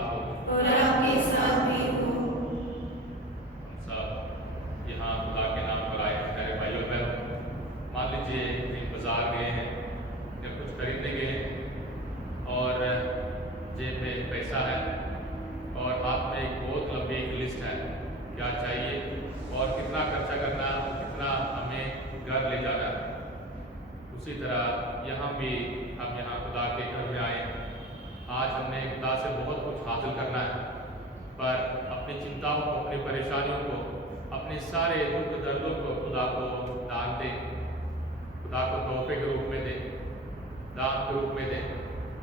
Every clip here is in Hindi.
साथ हो। और आपके साथ भी हो। हम सब यहाँ खुदा के नाम पर आए हैं प्यारे भाइयों बहनों। मान लीजिए कहीं बाजार गए हैं या कुछ खरीदने गए हैं और जेब में पैसा है और हाथ में एक बहुत लंबी एक लिस्ट है क्या चाहिए और कितना खर्चा करना, कितना हमें घर ले जाना है। उसी तरह यहाँ भी हम यहाँ खुदा के घर में आए हैं। आज हमने खुदा से बहुत कुछ हासिल करना है, पर अपनी चिंताओं को, अपनी परेशानियों को, अपने सारे दुख दर्दों को खुदा को दान दें, खुदा को तोहफे के रूप में दें, दान के रूप में दें,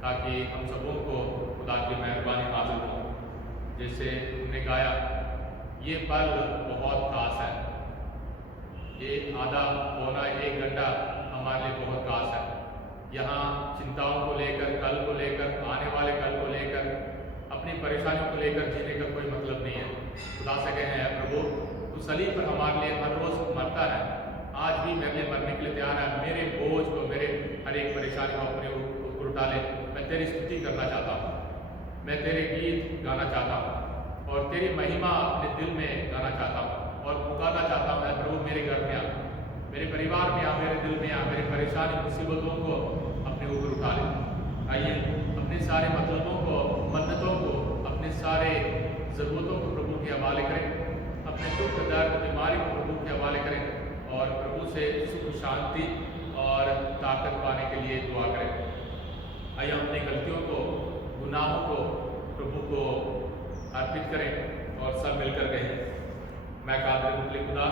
ताकि हम सबों को खुदा की मेहरबानी हासिल हो। जैसे हमने गाया, ये पल बहुत खास है, ये आधा पौना 1 घंटा हमारे लिए बहुत खास है। यहाँ चिंताओं को लेकर, कल को लेकर, आने वाले कल को लेकर, अपनी परेशानियों को लेकर जीने का कोई मतलब नहीं है। खुदा से कहे हैं, प्रभु तू सलीब पर हमारे लिए हर रोज़ मरता है, आज भी मेरे लिए मरने के लिए तैयार है। मेरे बोझ को, मेरे हर एक परेशानी को अपने ऊपर उठा ले। मैं तेरी स्तुति करना चाहता हूँ, मैं तेरे गीत गाना चाहता हूँ और तेरी महिमा अपने दिल में गाना चाहता हूँ और पुकारना चाहता हूँ, प्रभु मेरे घर में आ, मेरे परिवार में आ, मेरे दिल में आ, मेरी परेशानी मुसीबतों को अपने ऊपर उठा ले। आइए अपने सारे मतलबों को, मन्नतों को, अपने सारे ज़रूरतों को प्रभु के हवाले करें, अपने दुख दर्द बीमारी को प्रभु के हवाले करें और प्रभु से सुख शांति और ताकत पाने के लिए दुआ करें। आइए अपनी गलतियों को, गुनाहों को प्रभु को अर्पित करें और सब मिलकर कहें, मैं कादिर मुतलक खुदा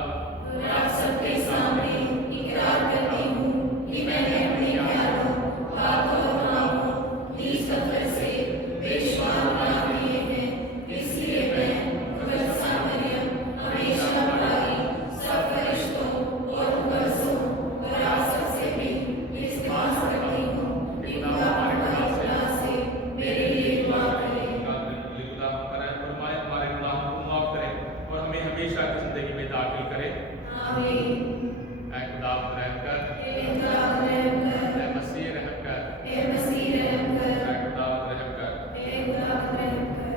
और आप सबके सामने इकरार करती हूँ कि मैंने अपने ख्यालों, बातों और कामों, इस सफर से बेशुमार गुनाह किए हैं। इसलिए मैं मुकद्दसा मरियम, हमेशा पढ़ाई, सब फरिश्तों और मुकद्दसों और आप सबसे भी इल्तिमास करती हूँ कि खुदा हमारे खुदा से मेरे लिए दुआ करें। खुदा हमारे गुनाहों को माफ करें और हमें हमेशा की जिंदगी में दाखिल करें। आमीन। ऐ खुदा रहम कर, ऐ खुदा रहम कर, ऐ मसीह रहम कर, ऐ मसीह रहम कर, ऐ खुदा रहम कर। ऐ खुदा रहम कर।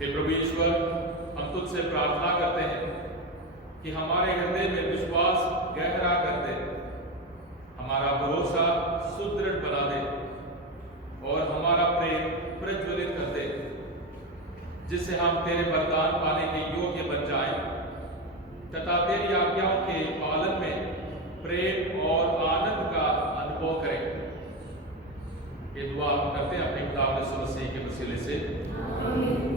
हे प्रभु ईश्वर, हम तुझसे प्रार्थना करते हैं कि हमारे हृदय में विश्वास गहरा कर दे, हमारा भरोसा सुदृढ़ बना दे और हमारा प्रेम प्रज्वलित कर दे, जिससे हम तेरे वरदान पाने के योग्य बन जाएं तथा तेरी आज्ञाओं के पालन में प्रेम और आनंद का अनुभव करें। ये दुआ हम करते हैं अपने खुदा यीशु मसीह के वसीले से। आमीन।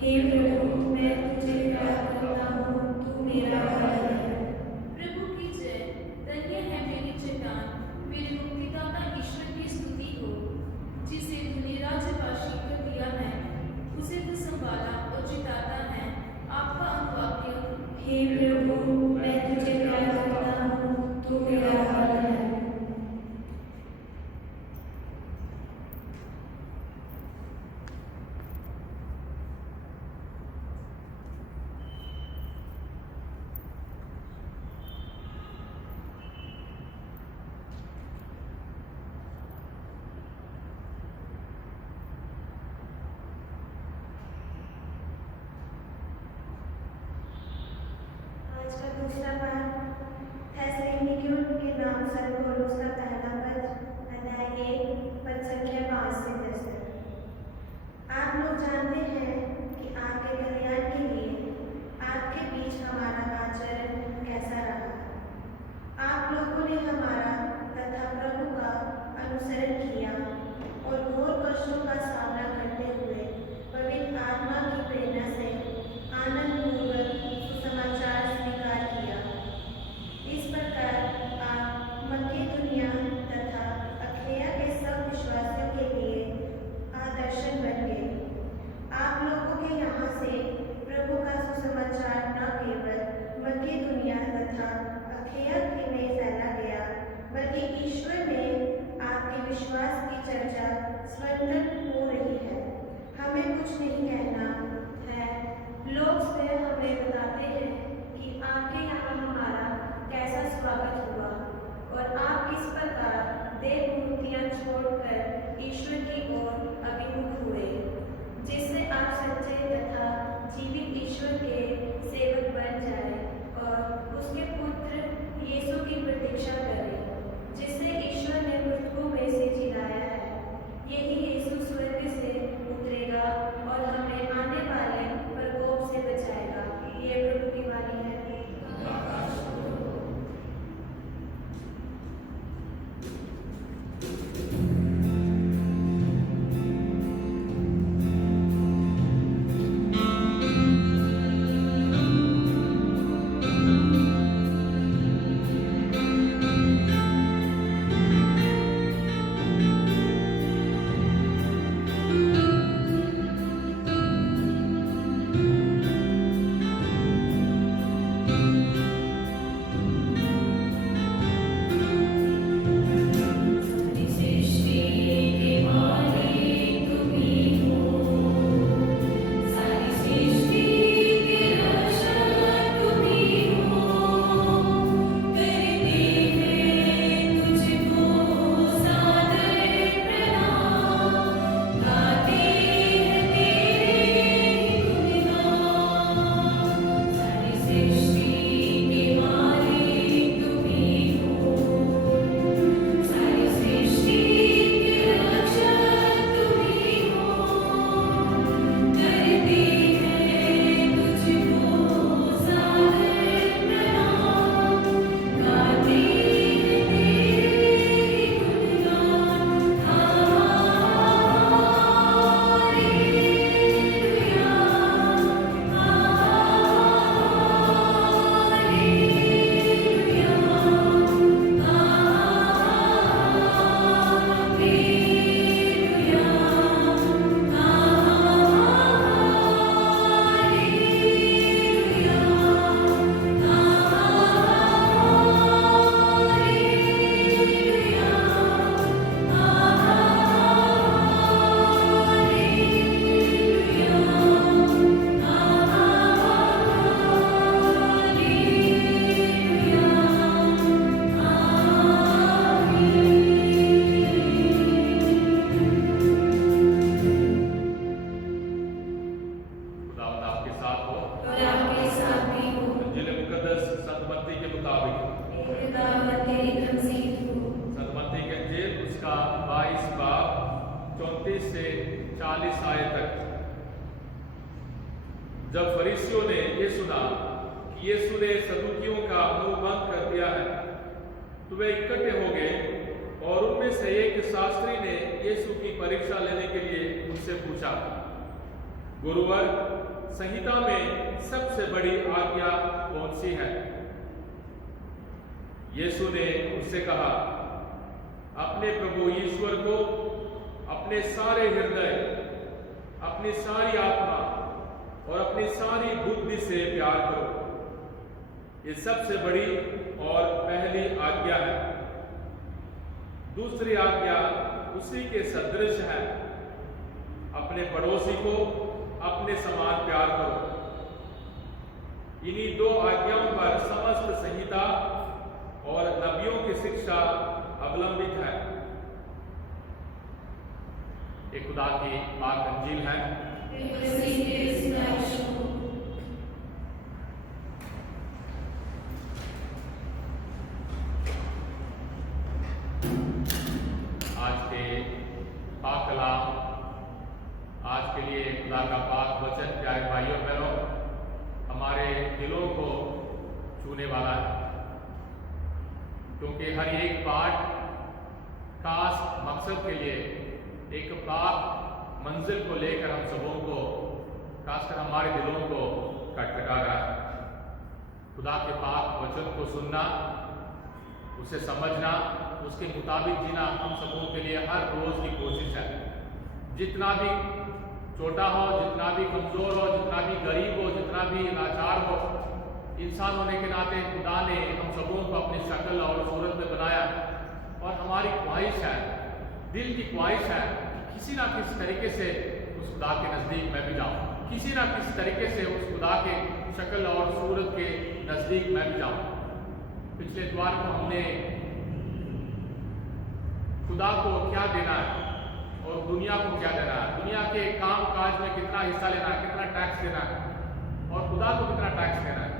हे प्रभु, मैं तुझे प्यार करता हूँ, तू मेरा बल है। प्रभु की जय। धन्य है मेरी चट्टान, मेरे मुक्तिदाता ईश्वर की स्तुति हो, जिसे तूने राजपाशी कर दिया है, उसे तू संभाला और जिताता है। आपका अनुवाक्य। हे प्रभु, मैं तुझे प्यार करता हूँ, तू मेरा बल है। आज का दूसरा पाठ थेसलोनिकियों के नाम संत पौलुस का पहला पत्र, अध्याय 1, पद संख्या 5 से 10 तक। आप लोग जानते हैं कि आपके कल्याण के लिए आपके बीच हमारा आचरण कैसा रहा। आप लोगों ने हमारा तथा प्रभु का अनुसरण किया और घोर कष्टों का सामना करते हुए पवित्र आत्मा की प्रेरणा से आनंदपूर्वक सुसमाचार स्वीकार किया। इस प्रकार आप मकेदोनिया तथा अखया के सब विश्वासियों के लिए आदर्शन बन गए। आप लोग खुदावंद तेरी तमजीद हो। सदमती के इंजील उसका 22 बाब 34 से 40 आयत तक। जब फरीसियों ने ये सुना कि यीशु ने सदूकियों का मुंह बंद कर दिया है, तो वे इकट्ठे हो गए और उनमें से एक शास्त्री ने यीशु की परीक्षा लेने के लिए उनसे पूछा, गुरुवर, संहिता में सबसे बड़ी आज्ञा कौन सी है? यीशु ने उससे कहा, अपने प्रभु ईश्वर को अपने सारे हृदय, अपनी सारी आत्मा और अपनी सारी बुद्धि से प्यार करो। ये सबसे बड़ी और पहली आज्ञा है। दूसरी आज्ञा उसी के सदृश है, अपने पड़ोसी को अपने समान प्यार करो। इन्हीं दो आज्ञाओं पर समस्त संहिता और नबियों की शिक्षा अवलंबित है। ये खुदा की पाक अंजील है। आज के पाक कलाम, आज के लिए खुदा का पाक वचन प्यारे भाइयों बहनों हमारे दिलों को छूने वाला है, क्योंकि हर एक पाठ खास मकसद के लिए एक पाक मंजिल को लेकर हम सबों को, खासकर हमारे दिलों को खटखटा रहा है। खुदा के पाक वचन को सुनना, उसे समझना, उसके मुताबिक जीना हम सबों के लिए हर रोज की कोशिश है। जितना भी छोटा हो, जितना भी कमजोर हो, जितना भी गरीब हो, जितना भी लाचार हो, इंसान होने के नाते खुदा ने हम सबों को अपनी शक्ल और सूरत में बनाया, और हमारी ख्वाहिश है, दिल की ख्वाहिश है कि किसी ना किसी तरीके से उस खुदा के नज़दीक मैं भी जाऊँ, किसी ना किसी तरीके से उस खुदा के शक्ल और सूरत के नज़दीक मैं भी जाऊँ। पिछले द्वार को हमने खुदा को क्या देना है और दुनिया को क्या देना है, दुनिया के काम काज में कितना हिस्सा लेना है, कितना टैक्स देना है, और खुदा को कितना टैक्स देना है,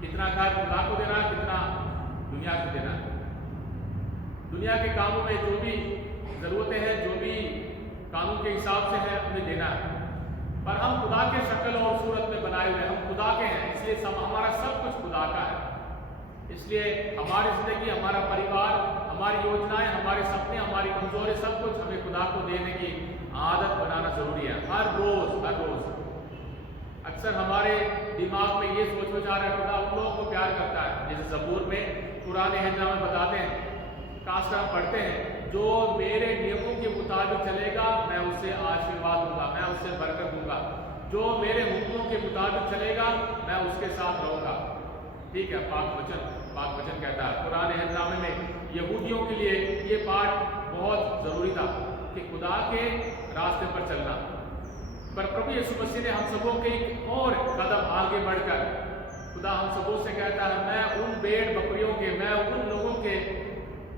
कितना कार्य खुदा को देना है, कितना दुनिया को देना है। दुनिया के कामों में जो भी जरूरतें हैं, जो भी कानून के हिसाब से है, उन्हें देना है। पर हम खुदा के शक्ल और सूरत में बनाए हुए, हम खुदा के हैं, इसलिए हमारा सब कुछ खुदा का है। इसलिए हमारी जिंदगी, हमारा परिवार, हमारी योजनाएं, हमारे सपने, हमारी कमजोरी, सब कुछ हमें खुदा को देने की आदत बनाना जरूरी है। हर रोज अक्सर हमारे दिमाग में ये सोच विचार है, खुदा उन लोगों को प्यार करता है, जैसे ज़बूर में पुराने हिजरा में बताते हैं, खासकर हम पढ़ते हैं, जो मेरे नियमों के मुताबिक चलेगा मैं उसे आशीर्वाद दूंगा, मैं उसे बरकत दूंगा। जो मेरे हुक्मों के मुताबिक चलेगा मैं उसके साथ रहूंगा। ठीक है, पाक वचन कहता है। पुराने हिजनामे में यहूदियों के लिए ये पाठ बहुत जरूरी था कि खुदा के रास्ते पर चलना। पर प्रभु यीशु मसीह ने हम सबों के एक और कदम आगे बढ़कर खुदा हम सबों से कहता है, मैं उन भेड़ बकरियों के, मैं उन लोगों के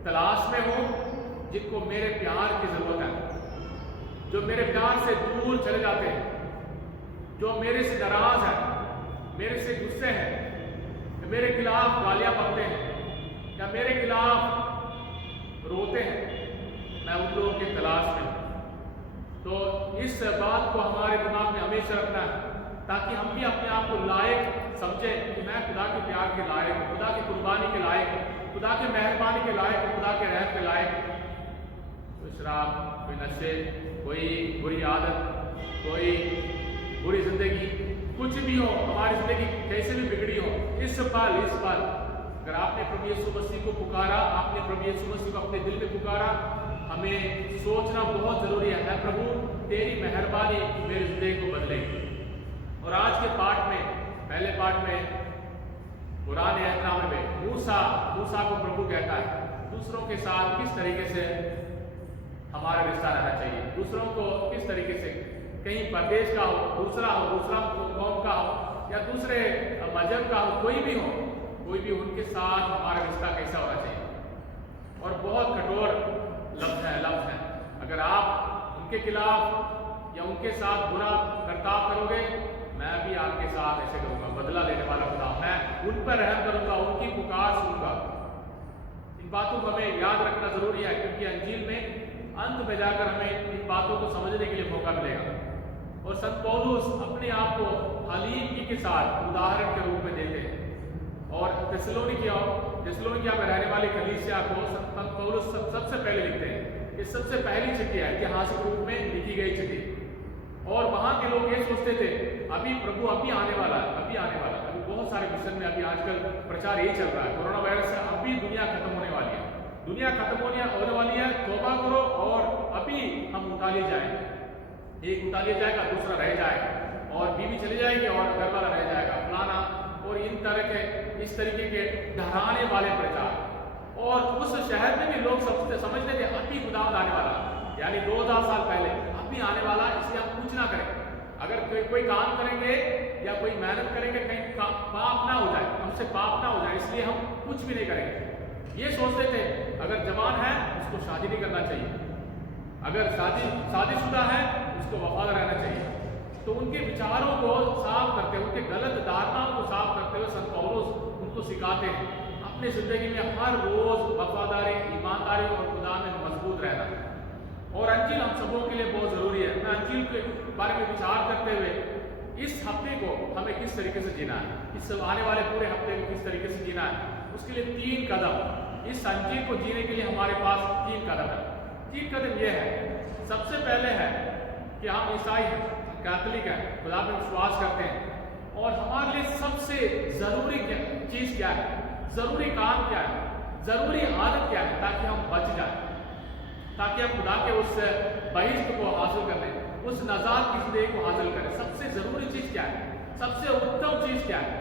तलाश में हूँ जिनको मेरे प्यार की जरूरत है, जो मेरे प्यार से दूर चले जाते हैं, जो मेरे से नाराज है, मेरे से गुस्से हैं, मेरे खिलाफ गालियां बकते हैं या मेरे खिलाफ रोते हैं, मैं उन लोगों के तलाश में हूँ। तो इस बात को हमारे दिमाग में हमेशा रखना है, ताकि हम भी अपने आप को लायक समझें कि मैं खुदा के प्यार के लायक हूँ, खुदा की कुर्बानी के लायक हूँ, खुदा के मेहरबानी के लायक हूँ, खुदा के रहम के लायक हूँ। कोई शराब, कोई नशे, कोई बुरी आदत, कोई बुरी जिंदगी, कुछ भी हो, हमारी जिंदगी कैसे भी बिगड़ी हो, इस पल अगर आपने प्रभु यीशु मसीह को पुकारा, आपने प्रभु यीशु मसीह को अपने दिल में पुकारा, हमें सोचना बहुत जरूरी है, प्रभु तेरी मेहरबानी मेरी जिंदगी को बदलेगी। और आज के पाठ में, पहले पाठ में पुराने हिजनामे में मूसा को प्रभु कहता है दूसरों के साथ किस तरीके से हमारा रिश्ता रहना चाहिए, दूसरों को किस तरीके से, कहीं प्रदेश का हो, दूसरा कौम का हो या दूसरे मजहब का हो, कोई भी उनके साथ हमारा रिश्ता कैसा होना चाहिए। और बहुत कठोर लफ्ज है, अगर आप उनके खिलाफ या उनके साथ बुरा बर्ताव करोगे, मैं भी आपके साथ ऐसे करूंगा, बदला लेने वाला खुदा, मैं उन पर रहम करूंगा, उनकी पुकार सुनूंगा। बातों को हमें याद रखना जरूरी है, क्योंकि अंजील में अंत में जाकर हमें इन बातों को समझने के लिए मौका मिलेगा। और संत पौलुस अपने आप को हलीकी के साथ उदाहरण के रूप में देते हैं, और थिस्सलुनीकिया में रहने वाली कलीसिया को संत पौलुस सबसे पहले लिखते हैं। ये सबसे पहली चिट्ठी है, ऐतिहासिक रूप में लिखी गई चिट्ठी। और वहाँ के लोग ये सोचते थे अभी प्रभु अभी आने वाला है, अभी आने वाला है। अभी बहुत सारे मिशन में अभी आजकल प्रचार यही चल रहा है, कोरोना वायरस से अभी दुनिया खत्म होने वाली है, दुनिया खत्म होने वाली है, तौबा करो और अभी हम उठा लिए जाएंगे। एक उठा लिया जाएगा, दूसरा रह जाएगा, और बीवी चली जाएगी और घर वाला रह जाएगा, फलाना। और इन तरह के इस तरीके के डराने वाले प्रचार। और उस शहर में भी लोग समझते थे अभी खुदावंद आने वाला, यानी 2000 साल पहले अभी आने वाला, इसलिए हम कुछ ना करें। अगर कोई काम करेंगे या कोई मेहनत करेंगे, कहीं पाप ना हो जाए, हमसे पाप ना हो जाए, इसलिए हम कुछ भी नहीं करेंगे। ये सोचते थे अगर जवान है उसको शादी नहीं करना चाहिए, अगर शादीशुदा है उसको वफादार रहना चाहिए। तो उनके विचारों को साफ करते हुए, उनके गलत धारणाओं को साफ करते हुए संत पौलुस उनको सिखाते हैं अपनी जिंदगी में हर रोज वफादारी, ईमानदारी और खुदा में मजबूत रहना। और अंजील हम सबों के लिए बहुत जरूरी है। मैं अंजील के बारे में विचार करते हुए इस हफ्ते को हमें किस तरीके से जीना है, इस आने वाले पूरे हफ्ते को किस तरीके से जीना है, उसके लिए 3 कदम, इस अंजील को जीने के लिए हमारे पास 3 कदम है। 3 कदम ये है, सबसे पहले है कि हम ईसाई हैं, कैथोलिक हैं, खुदा में विश्वास करते हैं, और हमारे लिए सबसे जरूरी चीज क्या है, जरूरी काम क्या है, जरूरी आदत क्या है, ताकि हम बच जाए, ताकि हम खुदा के उस बहिश्त को हासिल कर लें, उस नजात की जिंदगी को हासिल करें। सबसे जरूरी चीज क्या है, सबसे उत्तम चीज क्या है,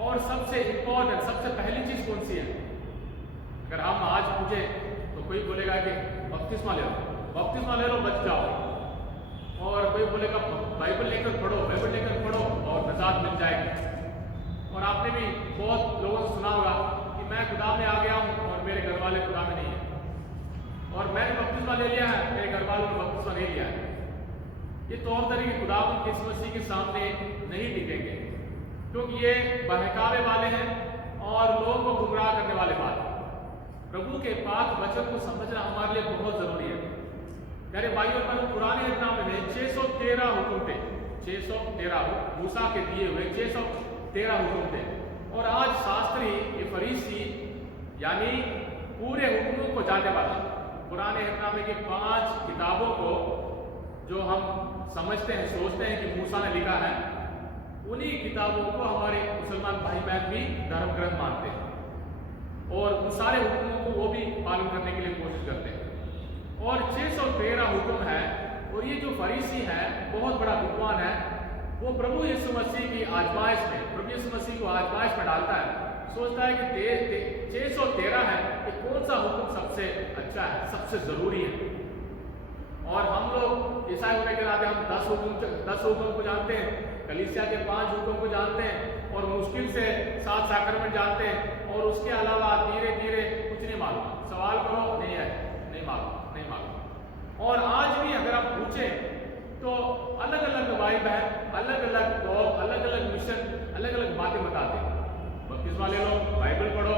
और सबसे इंपॉर्टेंट, सबसे पहली चीज कौन सी है? अगर हम आज पूछे तो कोई बोलेगा कि बपतिस्मा ले लो, बपतिस्मा ले लो बच जाओ, और कोई बोलेगा बाइबल लेकर पढ़ो, बाइबल लेकर पढ़ो और नजात मिल जाएगी। और आपने भी बहुत लोगों से सुना होगा कि मैं खुदा में आ गया हूँ और मेरे घर वाले खुदा में नहीं है, और मैंने बपतिस्मा ले लिया है, मेरे घर वालों ने बपतिस्मा नहीं लिया है। ये तौर तरीके खुदावंद यीशु मसीह के सामने नहीं टिकेंगे, क्योंकि ये बहकावे वाले हैं और लोगों को गुमराह करने वाले बात हैं। प्रभु के पाक वचन को समझना हमारे लिए बहुत जरूरी है। प्यारे भाइयों और बहनों, पुराने नियम में 613 हुक्म थे, 613 मूसा के दिए हुए 613 हुक्म थे। और आज शास्त्री, ये फरीसी, यानी पूरे हुक्मों को जानने वाला, पुराने नियम के 5 किताबों को जो हम समझते हैं, सोचते हैं कि मूसा ने लिखा है, उन्हीं किताबों को हमारे मुसलमान भाई बहन भी धर्म ग्रंथ मानते हैं, और उन सारे हुक्मों को वो भी पालन करने के लिए कोशिश करते हैं। और 613 हुक्म है, और ये जो फरीसी है, बहुत बड़ा विद्वान है, वो प्रभु यीशु मसीह की आजमाइश में, प्रभु यीशु मसीह को आजमाइश में डालता है। सोचता है कि 613 है, कि कौन सा हुक्म सबसे अच्छा है, सबसे जरूरी है। और हम लोग ईसाई होने के नाते हम 10 हुक्म को जानते हैं, कलीसिया के 5 हुक्म को जानते हैं, और मुश्किल से 7 साक्रमेंट जानते हैं, और उसके अलावा धीरे धीरे कुछ नहीं मालूम। सवाल करो, नहीं है, नहीं मालूम, नहीं मालूम। और आज भी अगर आप पूछें तो अलग अलग भाई बहन, अलग अलग लोग, अलग अलग मिशन, अलग अलग बातें बताते हैं। बपतिस्मा ले लो, बाइबल पढ़ो,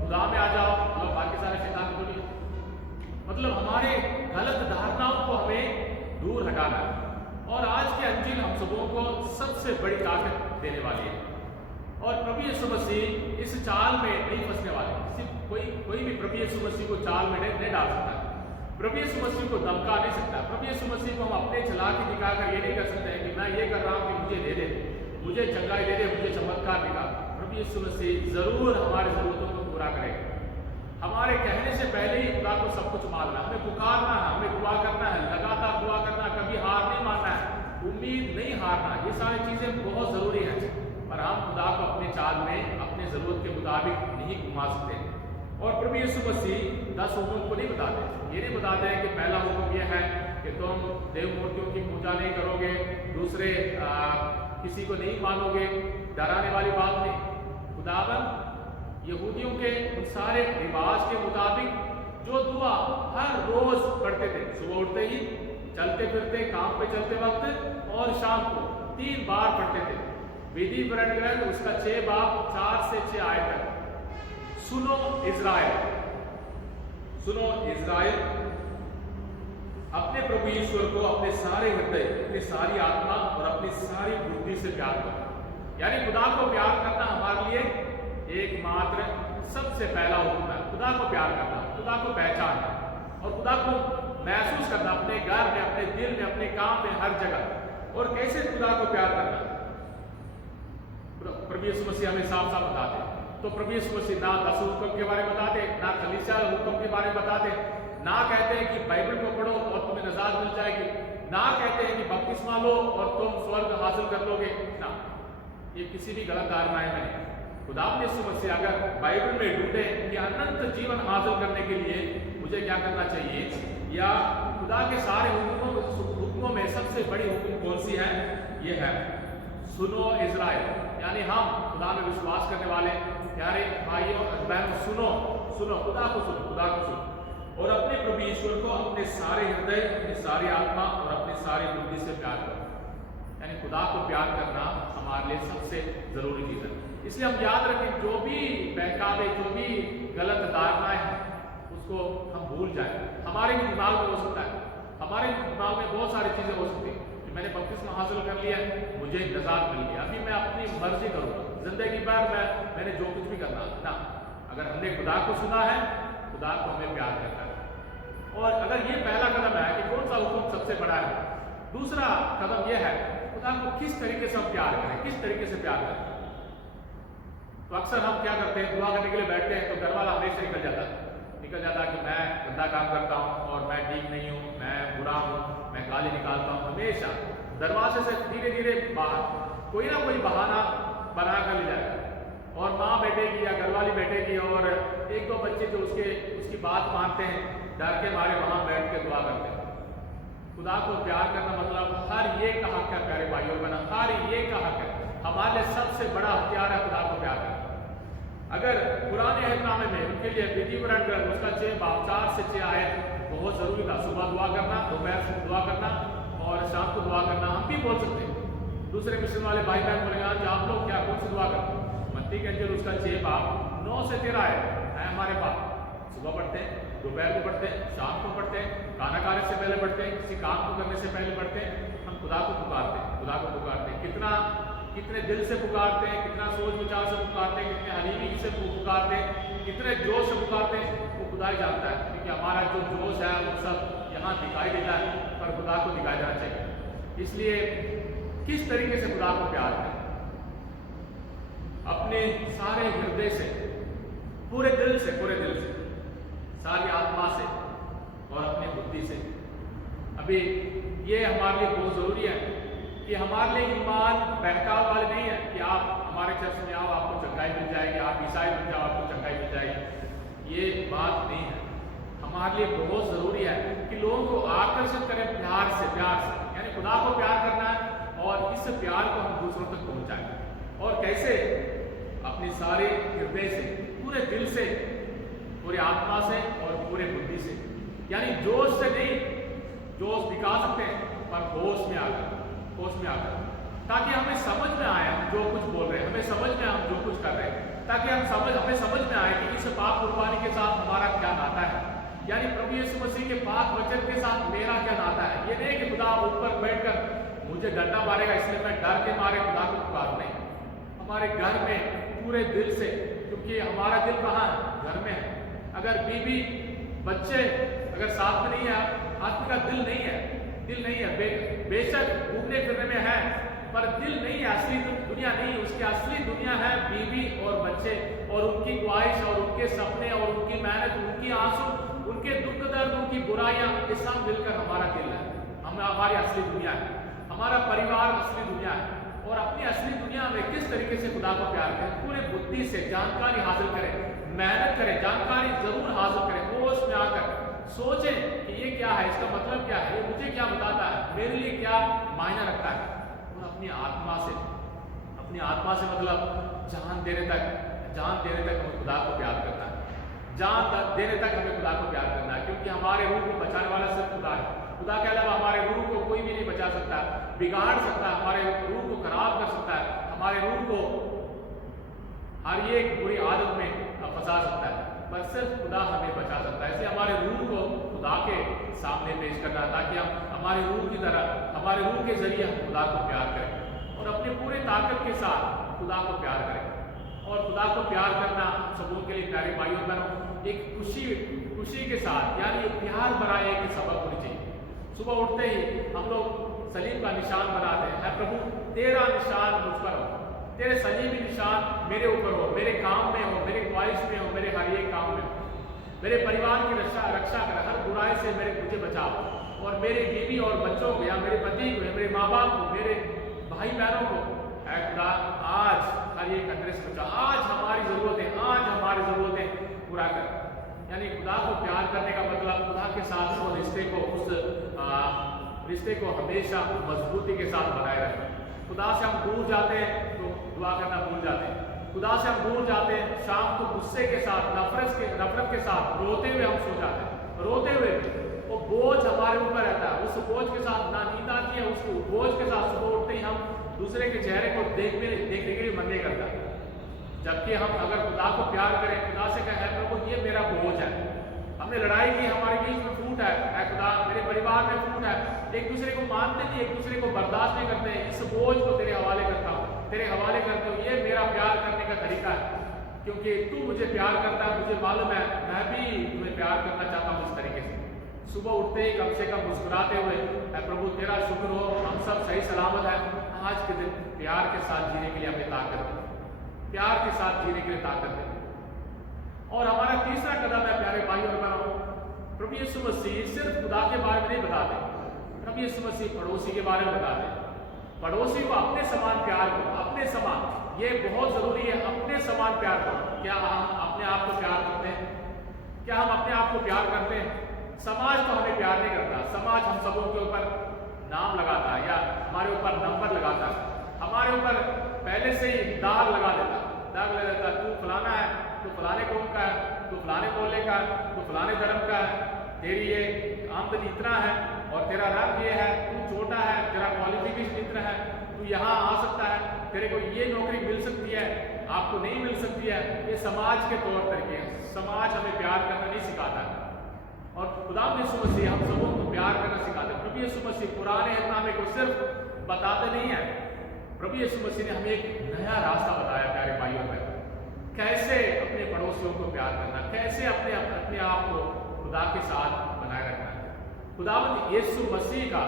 खुदा में आ जाओ, और बाकी सारे शैतान को नहीं। मतलब हमारे गलत धारणाओं को हमें दूर हटाना है। और आज की अंजील हम सबों को सबसे बड़ी ताकत देने वाली है। और प्रभु यीशु मसीह इस चाल में नहीं फंसने वाले। सिर्फ कोई भी प्रभु यीशु मसीह को चाल में नहीं डाल सकता, प्रभु यीशु मसीह को धमका नहीं सकता। प्रभु यीशु मसीह को हम अपने चला के दिखाकर ये नहीं कर सकते हैं कि मैं ये कर रहा हूँ कि मुझे दे दे, मुझे चंगाई दे दे, मुझे चमत्कार दिखा। प्रभु यीशु मसीह जरूर हमारी जरूरतों को पूरा करेगा। हमारे कहने से पहले ही खुदा को सब कुछ मानना, हमें पुकारना है, हमें दुआ करना है, लगातार दुआ करना, कभी हार नहीं मानना है, उम्मीद नहीं हारना। ये सारी चीजें बहुत जरूरी हैं, पर हम खुदा को अपने चाल में अपने जरूरत के मुताबिक नहीं घुमा सकते। और प्रभु यीशु मसीह 10 हुक्मों को नहीं बताते। ये नहीं बताते हैं कि पहला हुक्म यह है कि तुम देव मूर्तियों की पूजा नहीं करोगे, दूसरे किसी को नहीं मानोगे, डराने वाली बात नहीं। खुदावन यहूदियों के उन सारे रिवाज के मुताबिक जो दुआ हर रोज पढ़ते थे, सुबह उठते ही, चलते फिरते, काम पे चलते वक्त, और शाम को 3 बार पढ़ते थे। विधि विवरण ग्रंथ उसका 6 बाब 4 से 6 आयत तक। सुनो इज़राइल, सुनो इज़राइल, अपने प्रभु ईश्वर को अपने सारे हृदय, अपनी सारी आत्मा और अपनी सारी बुद्धि से प्यार करो। यानी खुदा को प्यार करना हमारे लिए एकमात्र सबसे पहला हुक्म है। खुदा को प्यार करना, खुदा को पहचानना और खुदा को महसूस करना अपने घर में, अपने दिल में, अपने काम में, हर जगह। और कैसे खुदा को प्यार करना, प्रभु यीशु मसीह हमें साफ साफ बताते हैं। तो प्रभु यीशु मसीह ना 10 हुक्म के बारे में बताते, ना कलीसिया हुक्म के बारे में बताते, ना कहते हैं कि बाइबल को पढ़ो और तुम्हें नजात मिल जाएगी, ना कहते हैं कि बपतिस्मा लो और तुम स्वर्ग हासिल कर लोगे। ना, ये किसी भी गलत धारणाएं नहीं। खुदा यीशु मसीह अगर बाइबल में ढूंढे कि अनंत जीवन हासिल करने के लिए मुझे क्या करना चाहिए, या खुदा के सारे हुक्मों में सबसे बड़ी हुक्म कौन सी है, ये है सुनो इज़राइल। यानी हम खुदा में विश्वास करने वाले प्यारे भाइयों और बहनों, सुनो सुनो, खुदा को सुनो, खुदा को सुनो और अपने प्रभु ईश्वर को अपने सारे हृदय, अपनी सारी आत्मा और अपनी सारी बुद्धि से प्यार करो। यानी खुदा को प्यार करना हमारे लिए सबसे जरूरी चीज है। इसलिए हम याद रखें, जो भी बहकावे, जो भी गलत धारणाएं हैं, उसको हम भूल जाएं। हमारे भी दिमाग में हो सकता है, हमारे दिमाग में बहुत सारी चीजें हो सकती है कि मैंने बपतिस्मा हासिल कर लिया, मुझे नजात मिल गया, अभी मैं अपनी मर्जी करूँगा जिंदगी भर, मैंने जो कुछ भी करना ना। अगर हमने खुदा को सुना है, खुदा को हमें प्यार करना है। और अगर ये पहला कदम है कि कौन सा हुक्म सबसे बड़ा है, दूसरा कदम यह है खुदा को किस तरीके से हम प्यार करें, किस तरीके से प्यार करें। तो अक्सर हम क्या करते हैं, दुआ करने के लिए बैठते हैं तो घर वाला हमेशा निकल जाता कि मैं गंदा काम करता हूँ और मैं ठीक नहीं हूँ, मैं बुरा हूँ, मैं गाली निकालता हूँ। हमेशा दरवाजे से धीरे धीरे बाहर कोई ना कोई बहाना बना कर ले जाएगा और माँ बैठेगी या घरवाली बैठेगी और एक दो बच्चे जो उसकी बात मानते हैं, डर के मारे वहां बैठ के दुआ करते हैं। खुदा को प्यार करना मतलब हर ये का हक है प्यारे भाइयों बहनों, हर ये का हक है। हमारे लिए सबसे बड़ा हथियार है खुदा को प्यार करना। अगर पुराने अहदनामे में उनके लिए विधि विवरण ग्रंथ उसका 6 बाब 4 से 6 आयत बहुत जरूरी था। सुबह दुआ करना, दोपहर से दुआ करना और शाम को दुआ करना। हम भी बोल सकते हैं, दूसरे मिशन वाले भाई बहन बोलेगा कि आप लोग क्या कौन सी दुआ करते हैं। मत्ती के अंजील उसका 6 बाब 9 से 13 है हमारे पास। सुबह पढ़ते हैं, दोपहर को पढ़ते हैं, शाम को पढ़ते हैं, खाना खाने से पहले पढ़ते हैं, किसी काम को करने से पहले पढ़ते हैं। हम खुदा को पुकारते हैं, खुदा को पुकारते हैं। कितने दिल से पुकारते हैं, कितना सोच विचार से पुकारते हैं, कितने हलीमी से पुकारते हैं, कितने जोश से पुकारते हैं, वो खुदा ही जानता है। क्योंकि हमारा जो जोश है वो सब यहाँ दिखाई देता है, पर खुदा को दिखाई देना चाहिए। इसलिए किस तरीके से खुदा को प्यार करें, अपने सारे हृदय से, पूरे दिल से, सारी आत्मा से और अपनी बुद्धि से। अभी ये हमारे लिए बहुत जरूरी है कि हमारे लिए ईमान बहकाव वाले नहीं है कि आप हमारे चर्च में आओ आपको चंगाई मिल जाएगी, आप ईसाई बन जाओ आपको चंगाई मिल जाएगी। ये बात नहीं है। हमारे लिए बहुत जरूरी है कि लोगों को आकर्षित करें प्यार से, यानी खुदा को प्यार करना है और इस प्यार को हम दूसरों तक पहुंचाएं। और कैसे? अपनी सारे हृदय से, पूरे दिल से, पूरी आत्मा से और पूरे बुद्धि से। यानी जोश से नहीं, जोश दिखा सकते हैं पर होश में आकर, ताकि हमें समझ में आए हम जो कुछ बोल रहे हैं, हमें समझ में हम जो कुछ कर रहे हैं, ताकि हमें समझ में आए कि इस पाक कुर्बानी के साथ हमारा क्या नाता है। यानी प्रभु यीशु मसीह के पाक वचन के साथ मेरा क्या नाता है। ये नहीं कि खुदा ऊपर बैठकर मुझे डंडा मारेगा इसलिए मैं डर के मारे खुदा को पुकार। नहीं, हमारे घर में पूरे दिल से, क्योंकि हमारा दिल कहाँ है? घर में है। अगर बीवी बच्चे अगर साथ में नहीं है, आदमी का दिल नहीं है, बेशक घूमने फिरने में है पर दिल नहीं है, असली दुनिया नहीं। उसकी असली दुनिया है बीवी और बच्चे और उनकी ख्वाहिश और उनके सपने और उनकी मेहनत, उनकी आंसू, उनके दुख दर्द, उनकी बुराइयां, ये सब मिलकर हमारा दिल है। हमारी असली दुनिया है, हमारा परिवार असली दुनिया है। और अपनी असली दुनिया में किस तरीके से खुदा को प्यार करें, पूरे बुद्धि से जानकारी हासिल करें, मेहनत करें, जानकारी जरूर हासिल करें, होश में आकर सोचें कि ये क्या है, इसका मतलब क्या है, ये मुझे क्या बताता है, मेरे लिए क्या मायना रखता है। और अपनी आत्मा से मतलब जान देने तक हमें खुदा को प्यार करना है, जान देने तक हमें खुदा को प्यार करना है। क्योंकि हमारे रूह को बचाने वाला सिर्फ खुदा है। खुदा के अलावा हमारे रूह को कोई भी नहीं बचा सकता, बिगाड़ सकता, हमारे रूह को खराब कर सकता है, हमारे रूह को हर एक बुरी आदत में फंसा सकता है। पर सिर्फ खुदा हमें बचा सकता है। इसलिए हमारे रूह को खुदा के सामने पेश करना, ताकि हम हमारे रूह की तरह, हमारे रूह के जरिए हम खुदा को प्यार करें और अपने पूरे ताकत के साथ खुदा को प्यार करें। और खुदा को प्यार करना सबों के लिए प्यारे भाइयों बहनों एक खुशी के साथ, यानी प्यार भरा एक सबक होनी चाहिए। सुबह उठते ही हम लोग सलीब का निशान बनाते हैं, है प्रभु तेरा निशान मुझ पर हो, तेरे सलीबी निशान मेरे ऊपर हो, मेरे काम में हो, मेरे ख्वाहिश में हो, मेरे हर एक काम में हो, मेरे परिवार की रक्षा कर, हर बुराई से मुझे बचाओ, और मेरे बीवी और बच्चों को या मेरे पति को या मेरे माँ बाप को, मेरे भाई बहनों को, ऐ खुदा आज हर एक खतरे से बचा, आज हमारी ज़रूरतें पूरा कर। यानी खुदा को प्यार करने का मतलब खुदा के साथ वो रिश्ते को हमेशा मजबूती के साथ बनाए रखें। खुदा से हम दूर जाते हैं तो दुआ करना भूल जाते हैं, खुदा से हम दूर जाते हैं शाम को गुस्से के साथ, नफरत के साथ रोते हुए हम सो जाते हैं, रोते हुए भी वो बोझ हमारे ऊपर रहता है, उस बोझ के साथ ना नींद आती है, उस बोझ के साथ सुबह उठते ही हम दूसरे के चेहरे को देखने के लिए मन नहीं करता। जबकि हम अगर खुदा को प्यार करें, खुदा से कहें प्रभु ये मेरा बोझ है, हमने लड़ाई की, हमारे बीच में फूट है, खुदा मेरे परिवार में फूट है, एक दूसरे को मानते नहीं, एक दूसरे को बर्दाश्त नहीं करते, इस बोझ को तेरे हवाले करता हूँ, तेरे हवाले करते हो। ये मेरा प्यार करने का तरीका है, क्योंकि तू मुझे प्यार करता है, मुझे मालूम है मैं भी तुम्हें प्यार करना चाहता हूँ इस तरीके से। सुबह उठते ही कम से कम मुस्कुराते हुए, प्रभु तेरा शुक्र हो हम सब सही सलामत है, आज के दिन प्यार के साथ जीने के लिए हमें ताकत दे, प्यार के साथ जीने के लिए ताकत दे। और हमारा तीसरा कदम है प्यारे भाई और बहनों, प्रभु यीशु मसीह सिर्फ खुदा के बारे में नहीं बताते, प्रभु यीशु मसीह पड़ोसी के बारे में बताते, पड़ोसी को अपने समान प्यार करो, अपने समान, ये बहुत जरूरी है, अपने समान प्यार करो। क्या हम अपने आप को प्यार करते हैं? क्या हम अपने आप को प्यार करते हैं? समाज तो हमें प्यार नहीं करता, समाज हम सबों के ऊपर नाम लगाता है या हमारे ऊपर नंबर लगाता है, हमारे ऊपर पहले से ही दाग लगा देता, तू फलाना है, तू फलाने कौम का है, तू फलाने मोहल्ले का है, तू फलाने धर्म का है, तेरी ये आमदनी इतना है और तेरा रंग ये है, तू छोटा है, तेरा क्वालिफिकेशन इतना है, तू यहाँ आ सकता है, तेरे को ये नौकरी मिल सकती है, आपको नहीं मिल सकती है। ये समाज के तौर तरीके हैं, समाज हमें प्यार करना नहीं सिखाता है। और खुदा यीशु मसीह हम सबों को प्यार करना सिखाते हैं। प्रभु यीशु मसीह पुराने हितनामे को सिर्फ बताते नहीं है, प्रभु यीशु मसीह ने हमें एक नया रास्ता बताया प्यारे भाइयों बहनों, कैसे अपने पड़ोसियों को प्यार करना, कैसे अपने आप को खुदा के साथ बनाए रखना है। खुदावंद यीशु मसीह का,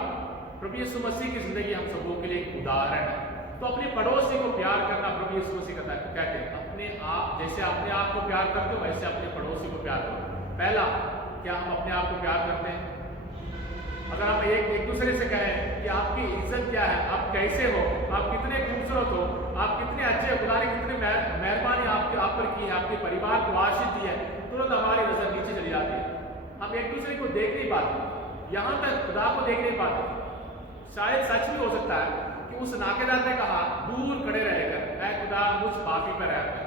प्रभु यीशु मसीह की जिंदगी हम सबों के लिए एक उदाहरण है। तो अपने पड़ोसी को प्यार करना प्रभु यीशु मसीह कहते हैं, अपने आप जैसे अपने आप को प्यार करते हो वैसे अपने पड़ोसी को प्यार करो। पहला, क्या हम अपने आप को प्यार करते हैं? अगर हम एक दूसरे से कहें कि आपकी इज्जत क्या है, आप कैसे हो, आप कितने खूबसूरत हो, आप कितने अच्छे हो, खुदा ने कितनी मेहरबानी आप पर की है, आपके परिवार को आशीष दी है, तुरंत हमारी नजर नीचे चली जाती है। हम एक दूसरे को देख नहीं पाते, यहाँ तक खुदा को देख नहीं पाते। शायद सच भी हो सकता है कि उस नाकेदार ने कहा दूर खड़े रहकर, ऐ खुदा मुझ पापी पर रहकर।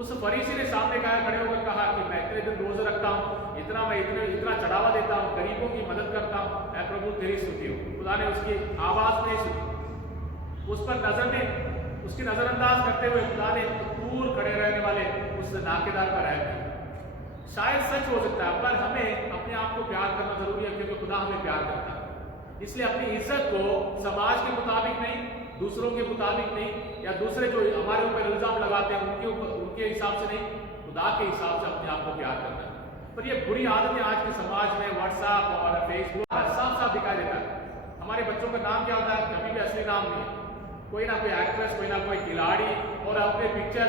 उस फरीसी ने सामने खड़े होकर कहा कि मैं इतने दिन रोजे रखता हूँ, इतना चढ़ावा देता हूँ, गरीबों की मदद करता हूँ, ऐ प्रभु तेरी स्तुति हो। खुदा ने उसकी आवाज नहीं सुनी, उस पर उसकी नजरअंदाज करते हुए खुदा ने दूर खड़े रहने वाले उस नाकेदार पर रहम किया। शायद सच हो सकता है, पर हमें अपने आप को प्यार करना जरूरी है, क्योंकि खुदा हमें प्यार करता है। इसलिए अपनी इज्जत को समाज के मुताबिक नहीं, दूसरों के मुताबिक नहीं, या दूसरे जो हमारे ऊपर इल्जाम लगाते हैं उनके हिसाब से नहीं, खुदा के हिसाब से अपने आप को प्यार करना है। पर ये बुरी आदतें आज के समाज में व्हाट्सएप और फेसबुक साफ दिखाई देता है। हमारे बच्चों का नाम क्या होता है? कभी भी असली नाम नहीं है, कोई ना कोई एक्ट्रेस, कोई ना कोई खिलाड़ी, और अपने पिक्चर,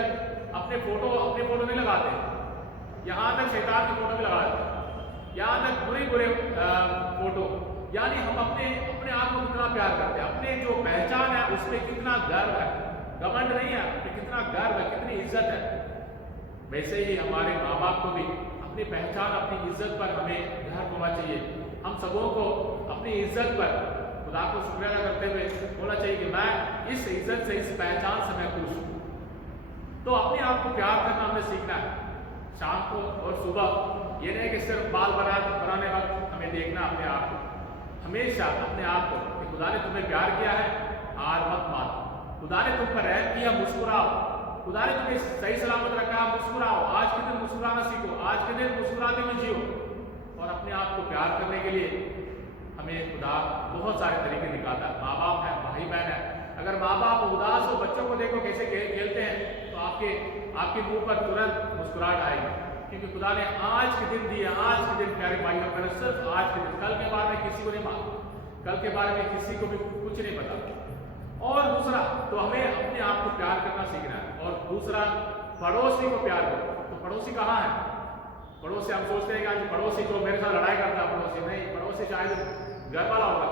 अपने फोटो नहीं लगाते, यहाँ तक शैतान की फोटो भी लगा देते हैं, यहाँ तक बुरे फोटो। यानी हम अपने आप को कितना प्यार करते हैं, अपने जो पहचान है उसमें कितना गर्व है, घमंड नहीं है, कितना गर्व है, कितनी इज्जत है। वैसे ही हमारे माँ बाप को भी अपनी पहचान, अपनी इज्जत पर हमें गर्व होना चाहिए। हम सबों को अपनी इज्जत पर खुदा को शुक्रिया करते हुए बोलना चाहिए कि मैं इस इज्जत से, इस पहचान से मैं खुश हूँ। तो अपने आप को प्यार करना हमने सीखना है, शाम को और सुबह। ये नहीं कि सिर्फ बाल बनाने वक्त हमें देखना अपने आप को, हमेशा अपने आप को कि खुदा ने तुम्हें प्यार किया है, हार मत मानो, खुदा ने तुम पर रहम किया, मुस्कुराओ, खुदा ने तुम्हें सही सलामत रखा, मुस्कुराओ, आज के दिन मुस्कुराना सीखो, आज के दिन मुस्कुराते हुए जियो। और अपने आप को प्यार करने के लिए हमें खुदा बहुत सारे तरीके निकालता है। माँ बाप है, भाई बहन है, अगर माँ बाप उदास हो, बच्चों को देखो कैसे खेलते हैं, तो आपके मुंह पर तुरंत मुस्कुराहट आएगी, क्योंकि खुदा ने आज के दिन दिए, आज के दिन प्यारे भाई और बहनों, सिर्फ आज के दिन, कल के बारे में किसी को नहीं मालूम, कल के बारे में किसी को भी कुछ नहीं पता। और दूसरा, तो हमें अपने आप को प्यार करना सीखना है। और दूसरा, पड़ोसी को प्यार करो। तो पड़ोसी कहाँ है? पड़ोसी हम सोचते हैं कि आज पड़ोसी जो मेरे साथ लड़ाई करता है, पड़ोसी नहीं, पड़ोसी शायद घर वाला होगा,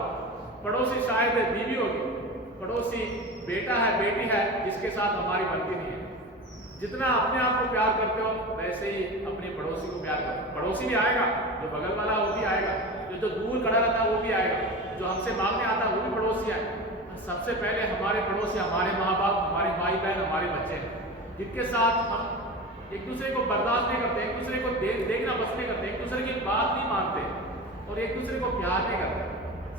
पड़ोसी शायद बीवी होगी, पड़ोसी बेटा है, बेटी है, जिसके साथ हमारी बनती नहीं है। जितना अपने आप को प्यार करते हो, वैसे ही अपने पड़ोसी को प्यार करो। पड़ोसी भी आएगा, जो बगल वाला वो भी आएगा, जो दूर खड़ा रहता है वो भी आएगा, जो हमसे मांगने आता है वो भी पड़ोसी है। सबसे पहले हमारे पड़ोसी हमारे माँ बाप, हमारे भाई बहन, हमारे बच्चे हैं, जिनके साथ हम एक दूसरे को बर्दाश्त नहीं करते, एक दूसरे को देखना पसंद नहीं करते, एक दूसरे की बात नहीं मानते और एक दूसरे को प्यार नहीं करते।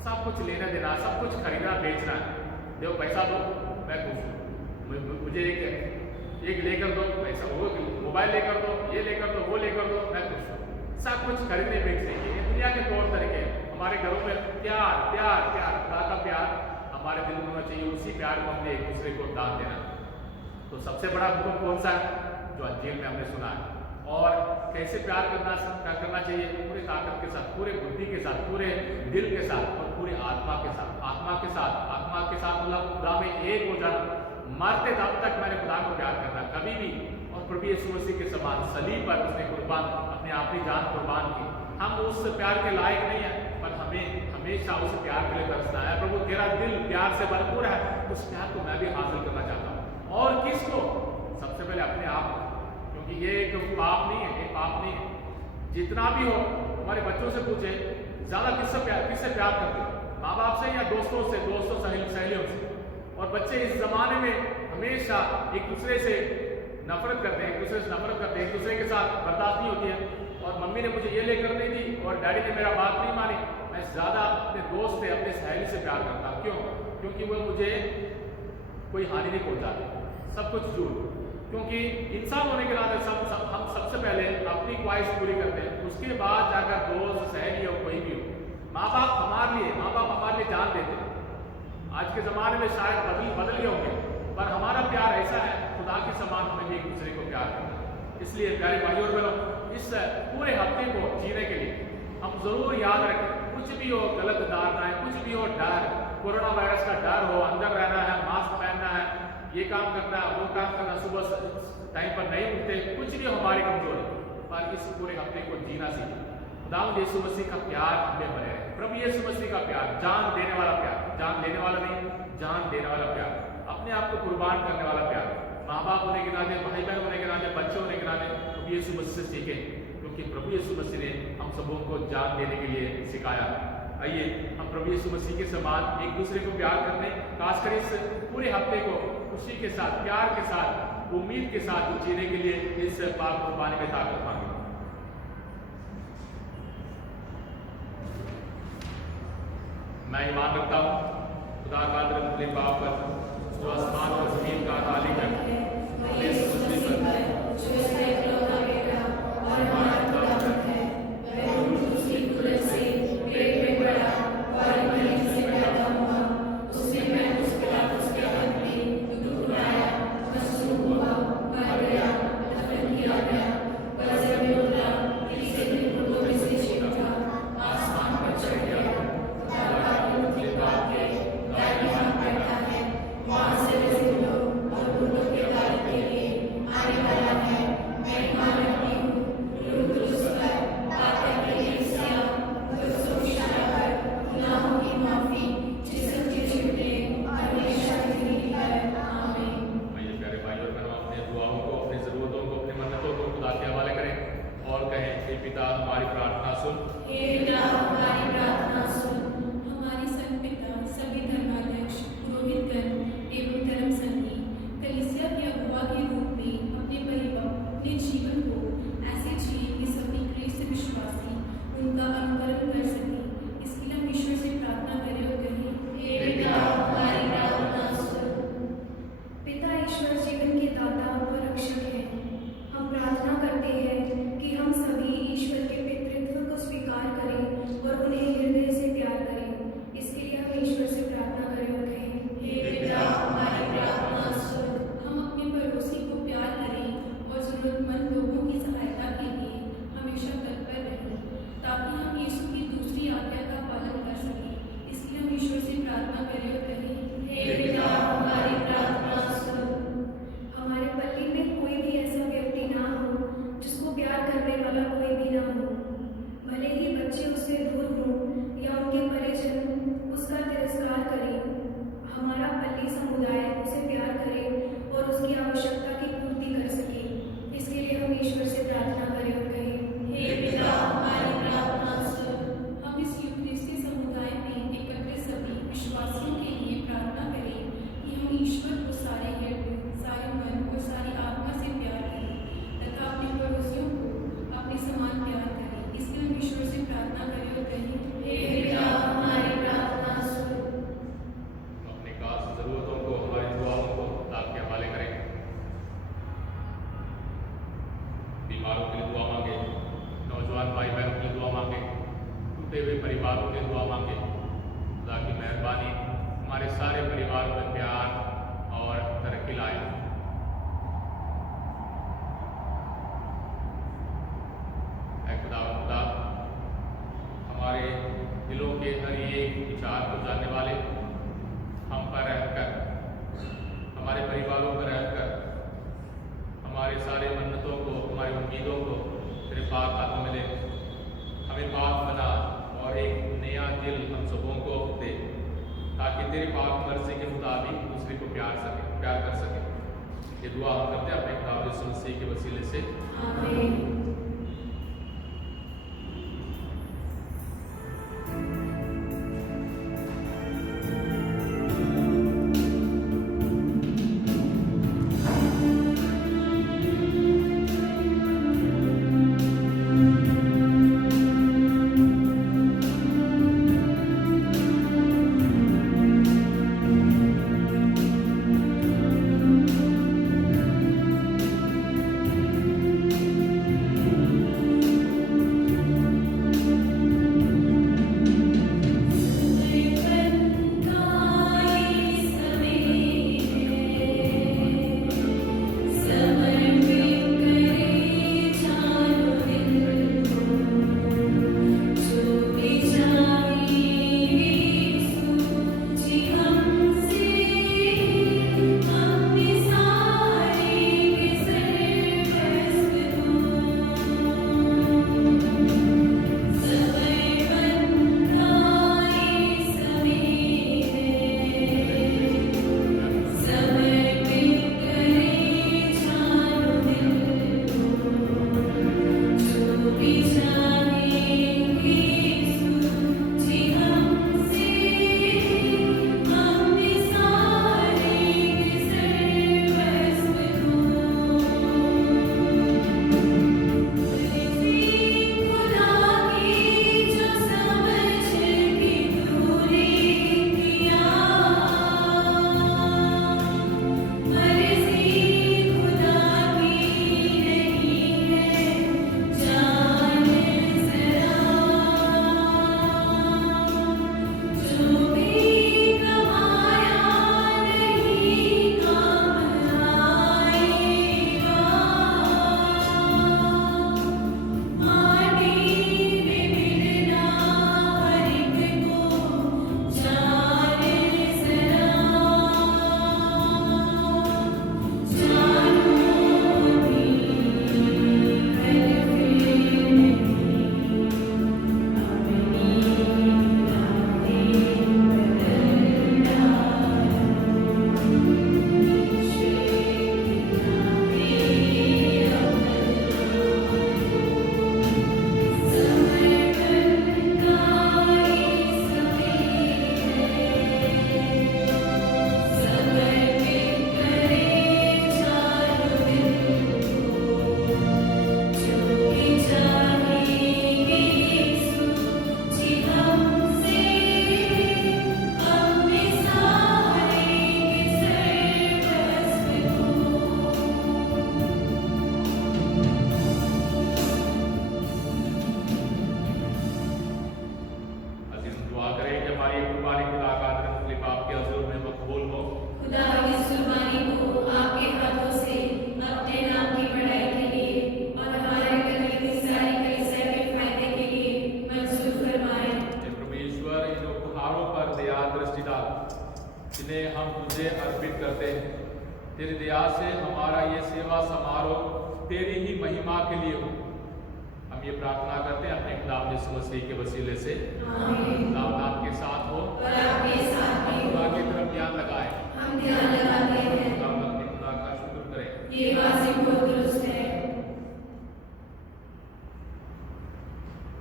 सब कुछ लेना देना, सब कुछ खरीदना बेचना है, देखो पैसा दो मैं खुश हूँ, मुझे एक लेकर दो पैसा, वो मोबाइल लेकर दो, ये लेकर दो, वो लेकर दो, मैं खुश हूँ। सब कुछ खरीदने बेचने के दुनिया के तौर तरीके हैं। हमारे घरों में प्यार प्यार प्यार, खुदा का प्यार हमारे दिल में होना चाहिए, उसी प्यार को हमने एक दूसरे को दान देना। तो सबसे बड़ा हुक्म कौन सा है जो अंजील में हमने सुना है? और कैसे प्यार करना चाहिए? पूरे ताकत के साथ, पूरे बुद्धि के साथ, पूरे दिल के साथ और पूरे आत्मा के साथ। आत्मा के साथ मतलब खुदा में एक हो जाना, मरते दम तक मैंने खुदा को प्यार करना कभी भी। और प्रभु यीशु मसीह के समान सलीब पर उसने कुर्बान अपने आपकी जान कुर्बान की। हम उस प्यार के लायक नहीं है, पर हमें हमेशा उस प्यार के लिए तरसना है। प्रभु तेरा दिल प्यार से भरपूर है, उस प्यार को मैं भी हासिल करना चाहता हूँ। और किसको? सबसे पहले अपने आप को, क्योंकि ये एक पाप नहीं है, ये पाप नहीं है। जितना भी हो, हमारे बच्चों से पूछे ज्यादा किससे प्यार करते हो? माँ बाप से या दोस्तों से, सहेलियों से? और बच्चे इस जमाने में हमेशा एक दूसरे से नफरत करते हैं, एक दूसरे के साथ बर्दाश्त नहीं होती है। और मम्मी ने मुझे ये लेकर नहीं दी और डैडी ने मेरा बात नहीं मानी, मैं ज्यादा अपने दोस्त से, अपने सहेली से प्यार करता हूँ। क्यों? क्योंकि वो मुझे कोई हानि नहीं पहुंचाते, सब कुछ झूठ। क्योंकि इंसान होने के नाते हम सबसे पहले अपनी ख्वाहिश पूरी करते हैं, उसके बाद जाकर दोस्त, सहेली और कोई भी हो। माँ बाप हमारे लिए जान देते हैं। आज के ज़माने में शायद बदल गए होंगे, पर हमारा प्यार ऐसा है, खुदा के समान हमें एक दूसरे को प्यार करना है। इसलिए प्यारे भाइयों और बहनों, इस पूरे हफ्ते को जीने के लिए हम जरूर याद रखें, कुछ भी हो गलत धारणाएं, कुछ भी हो डर, कोरोना वायरस का डर हो, अंदर रहना है, मास्क पहनना है, ये काम करना है, वो काम करना, सुबह टाइम पर नहीं उठते, कुछ भी हमारी कमजोरी, पर इस पूरे हफ्ते को जीना सीखें। खुदावंद यीशु मसीह का प्यार हमें बने रहे। प्रभु यीशु मसीह का प्यार, जान देने वाला प्यार, जान लेने वाला नहीं, जान देने वाला प्यार, अपने आप को कुर्बान करने वाला प्यार, माँ बाप होने के नाते, भाई बहन होने के नाते, बच्चे होने के नाते प्रभु यीशु मसीह से सीखें, क्योंकि प्रभु यीशु मसीह ने हम सबों को जान देने के लिए सिखाया। आइए हम प्रभु यीशु मसीह के समान एक दूसरे को प्यार करने, खासकर इस पूरे हफ्ते को खुशी के साथ, प्यार के साथ, उम्मीद के साथ जीने के लिए इस पाक कुर्बानी में ताकत मांगे। मैं ईमान रखता हूँ खुदा कादिर मुतलिक बाप पर, जो आसमान और जमीन का मालिक है, ईश्वर जीवन के दाता विचार को जानने वाले, हम पर रहम कर, हमारे परिवारों पर रहम कर, हमारे सारे मन्नतों को, हमारी उम्मीदों को तेरे पाक हाथों में ले, हमें पाक बना और एक नया दिल हम सबों को दे, ताकि तेरी पाक मर्जी के मुताबिक दूसरे को प्यार कर सके। ये दुआ हम करते हैं अपने खुदा यीशु मसीह के वसीले से, आमीन। तेरी दया से हमारा ये सेवा समारोह तेरी ही महिमा के लिए हो। हम ये प्रार्थना करते हैं अपने खुदा यीशु मसीह के वसीले से। आमीन। आपके साथ हो और आपके साथ भी हो। खुदा की तरफ ध्यान लगाएं। हम ध्यान लगाते हैं। अपने खुदा का शुक्र करें। ये वाजिब और दुरुस्त है।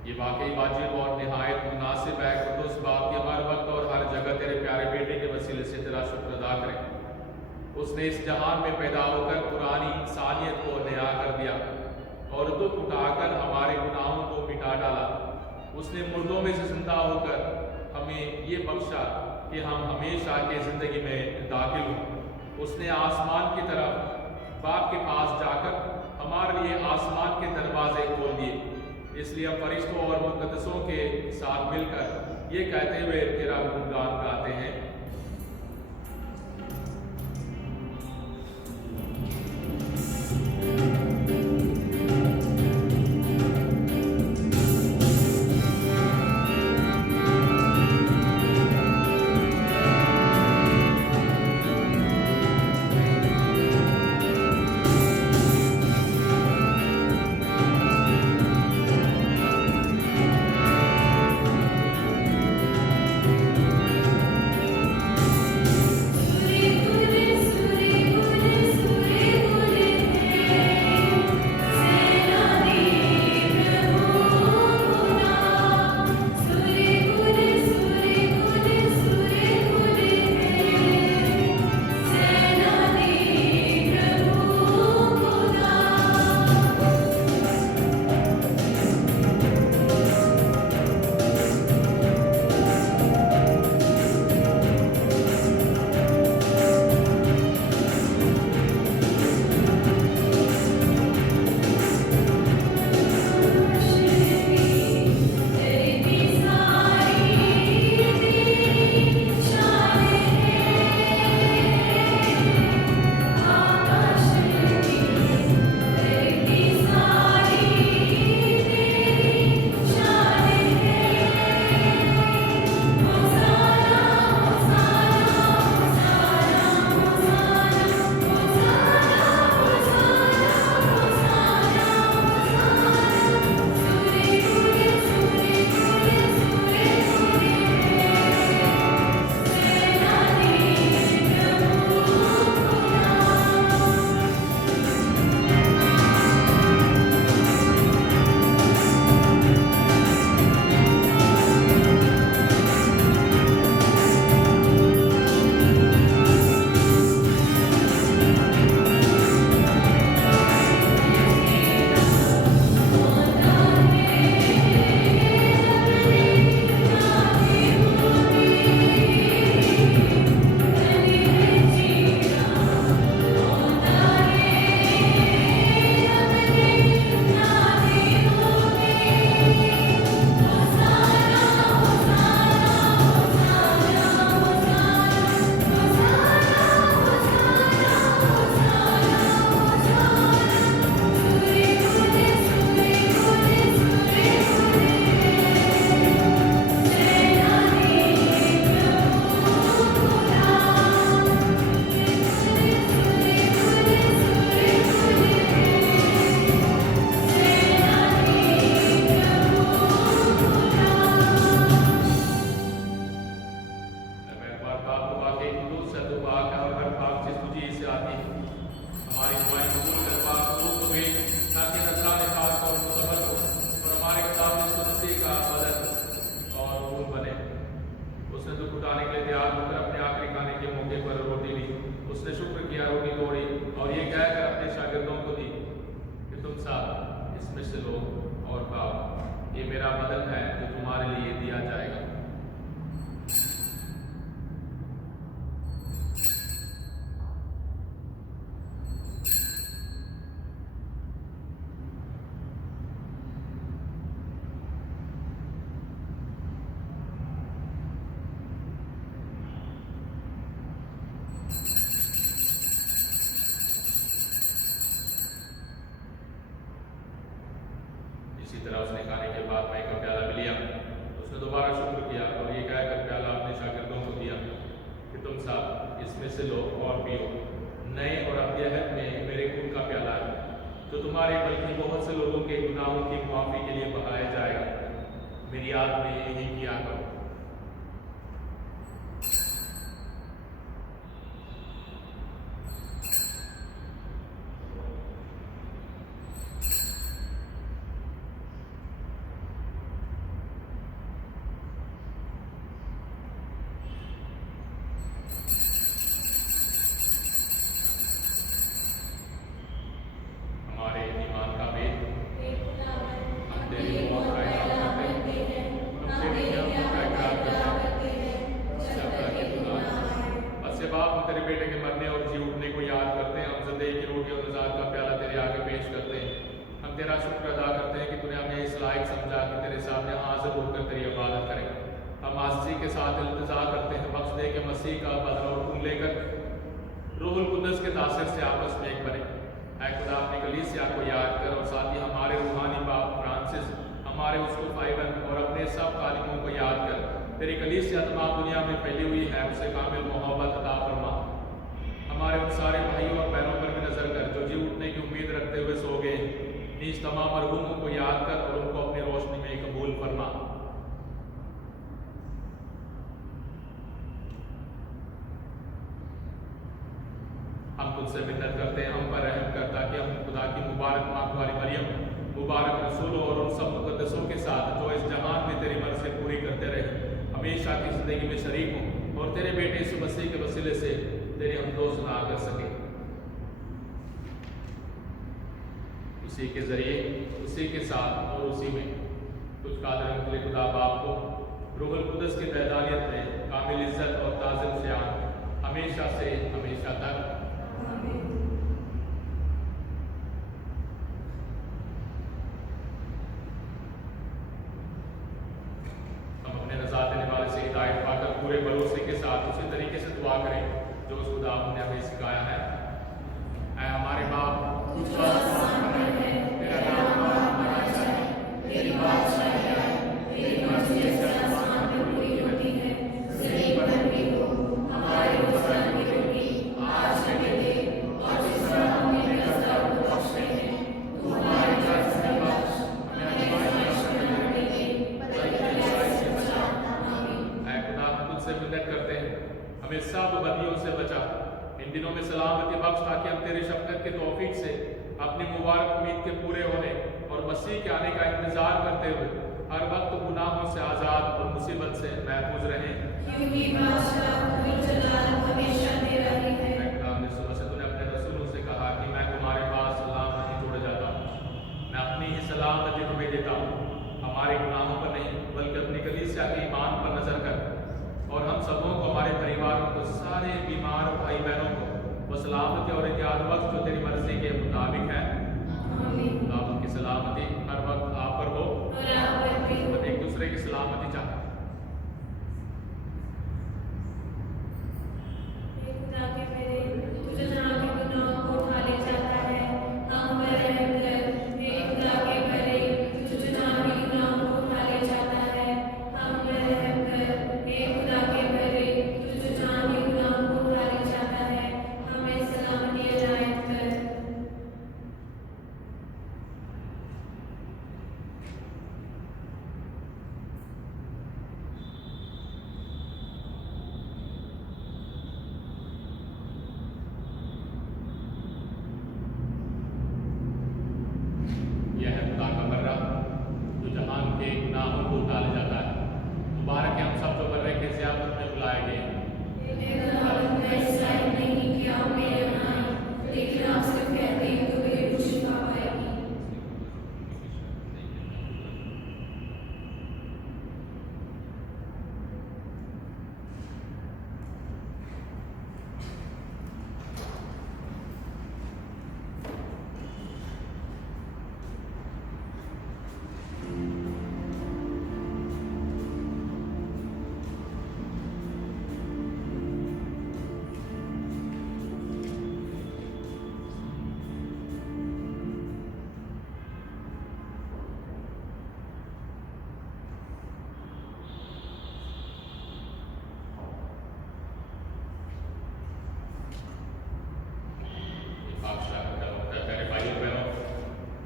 ये वाकई वाजिब और निहायत मुनासिब है कि उस बाप के हर वक्त और हर जगह तेरे प्यारे बेटे के वसीले से तेरा शुक्र अदा करें। उसने इस जहान में पैदा होकर पुरानी इंसानियत को नया कर दिया और दुख उठाकर हमारे गुनाहों को मिटा डाला। उसने मुर्दों में से जिंदा होकर हमें ये बख्शा कि हम हमेशा के जिंदगी में दाखिल हों। उसने आसमान की तरफ बाप के पास जाकर हमारे लिए आसमान के दरवाजे खोल दिए। इसलिए हम फरिश्तों और मुक़द्दसों के साथ मिलकर ये कहते हुए तेरा गुणगान गाते हैं। ये मेरा बदन है जो तुम्हारे लिए दिया जाएगा। इसी तरह उसने खाने के बाद मैं का प्याला भी लिया, उसने दोबारा शुक्र किया और ये कहकर प्याला अपने शागिर्दों को दिया कि तुम सब इसमें से लो और पियो। नए और अभ्यहत में मेरे खून का प्याला है, जो तुम्हारे बल्कि बहुत से लोगों के गुनाहों की माफी के लिए बहाया जाएगा। मेरी याद में यही किया करो। हमारे ईमान का भेद हम तेरी मौत का इकरार करते हैं, हम तेरी क़यामत का इकरार करते हैं, जब तक कि तू ना आए। बस ये बाप, हम तेरे बेटे के मरने और जी उठने को याद करते हैं। हम ज़िंदगी की रोटी और निजात का प्याला तेरे आगे पेश करते हैं। हम तेरा शुक्र अदा करते हैं कि तूने हमें इस लायक समझा कि तेरे सामने हाजिर होकर तेरी इबादत करें। हम आजिज़ी के साथ इल्तिजा करते हैं, बख्श दे के मसीह का बदला और खून लेकर रूहुल कुद्दस के तासीर से आपस में एक बने। ऐ खुदा, अपनी कलीसिया को याद कर और साथ ही हमारे रूहानी बाप फ्रांसिस, हमारे उसको फाइबन और अपने सब तालिमों को याद कर। तेरी कलीसिया तमाम दुनिया में फैली हुई है, उसे कामिल मोहब्बत अता फरमा। हमारे उन सारे भाइयों और बहनों पर भी नजर कर जो जी उठने की उम्मीद रखते हुए सो गए। नीच तमाम मरहूमों को याद कर और उनको अपनी रोशनी में कबूल फरमा। हम तुझसे मिन्नत करते हैं, हम पर रहम कर, ताकि हम खुदा की मुबारक माँ कुंवारी मरियम, मुबारक रसूलों और उन सब मुकद्दसों के साथ जो इस जहान में तेरी मर्ज़ी पूरी करते रहे, हमेशा की ज़िंदगी में शरीक हों और तेरे बेटे यीशु मसीह के वसीले से तेरी हमदो सुना कर सके। उसी के ज़रिए, उसी के साथ और उसी में तुझ कादर के लिए खुदा बाप को रूहुल कुद्दस की वहदानियत में कामिल इज़्ज़त और ताज़िम से हमेशा से हमेशा तक। हम अपने नज़ात देने वाले से हिदायत पाकर पूरे भरोसे के साथ उसी तरीके से दुआ करें जो उस खुदा ने हमें सिखाया है। ऐ हमारे बाप, तेरा नाम माना जाए, तेरी बादशाही आए, तेरी मर्जी जैसे आसमान में पूरी होती है, ज़मीन पर भी हो। हमारे रोज़ाना की रोटी आज हमें दे, और जिस तरह हम अपने कर्ज़दारों को बख्शते हैं, तू हमारे कर्ज़ में बख्श, हमें आज़माइश में न डाले, बल्कि बुराई से बचा। आमीन। ऐ खुदा, हम तुझसे मिन्नत करते हैं, हमें सब बदियों से बचा। इन दिनों में सलामती बख्श, ताकि हम तेरी शफ़क़त के तौफीक से अपनी मुबारक उम्मीद के पूरे होने और मसीह के आने का इंतजार करते हुए हर वक्त गुनाहों से आज़ाद और मुसीबत से महफूज रहें। क्योंकि बादशाह और जलाल हमेशा तेरा ही है। हमने सुबह से तूने अपने रसूलों से कहा कि मैं तुम्हारे पास सलामती छोड़ जाता हूँ, मैं अपनी ही सलामती तुम्हें देता हूँ। हमारे गुनाहों पर नहीं, बल्कि अपनी कलीसिया के ईमान पर नजर कर और हम सबों को, हमारे परिवारों को, सारे बीमार भाई बहनों को वो सलामती और इत्याद वक्त जो तेरी मर्जी के मुताबिक है। खुदा की सलामती हर वक्त आप पर हो और एक दूसरे की सलामती चाहते हैं। खुदा के मेरे, तुझे जहाँ के गुनाहों को उठा ले जाता है, हम पर रहम कर। हे खुदा के मेरे, तुझे जहाँ के गुनाहों को उठा ले जाता है, हम पर रहम कर। हे खुदा के मेरे, तुझे जहाँ के गुनाहों को उठा ले जाता है, हमें सलामती अनायत कर। यह है खुदा का बर्रा जो जहान के गुनाहों को उठा ले जाता है। मुबारक है हम सब जो बर्रे के ज़ियाफ़त में बुलाए गए हैं। मैं इस लायक नहीं कि आप मेरे यहाँ आएं, लेकिन आप सिर्फ कहते हैं तो मेरी शिफा पाएगी।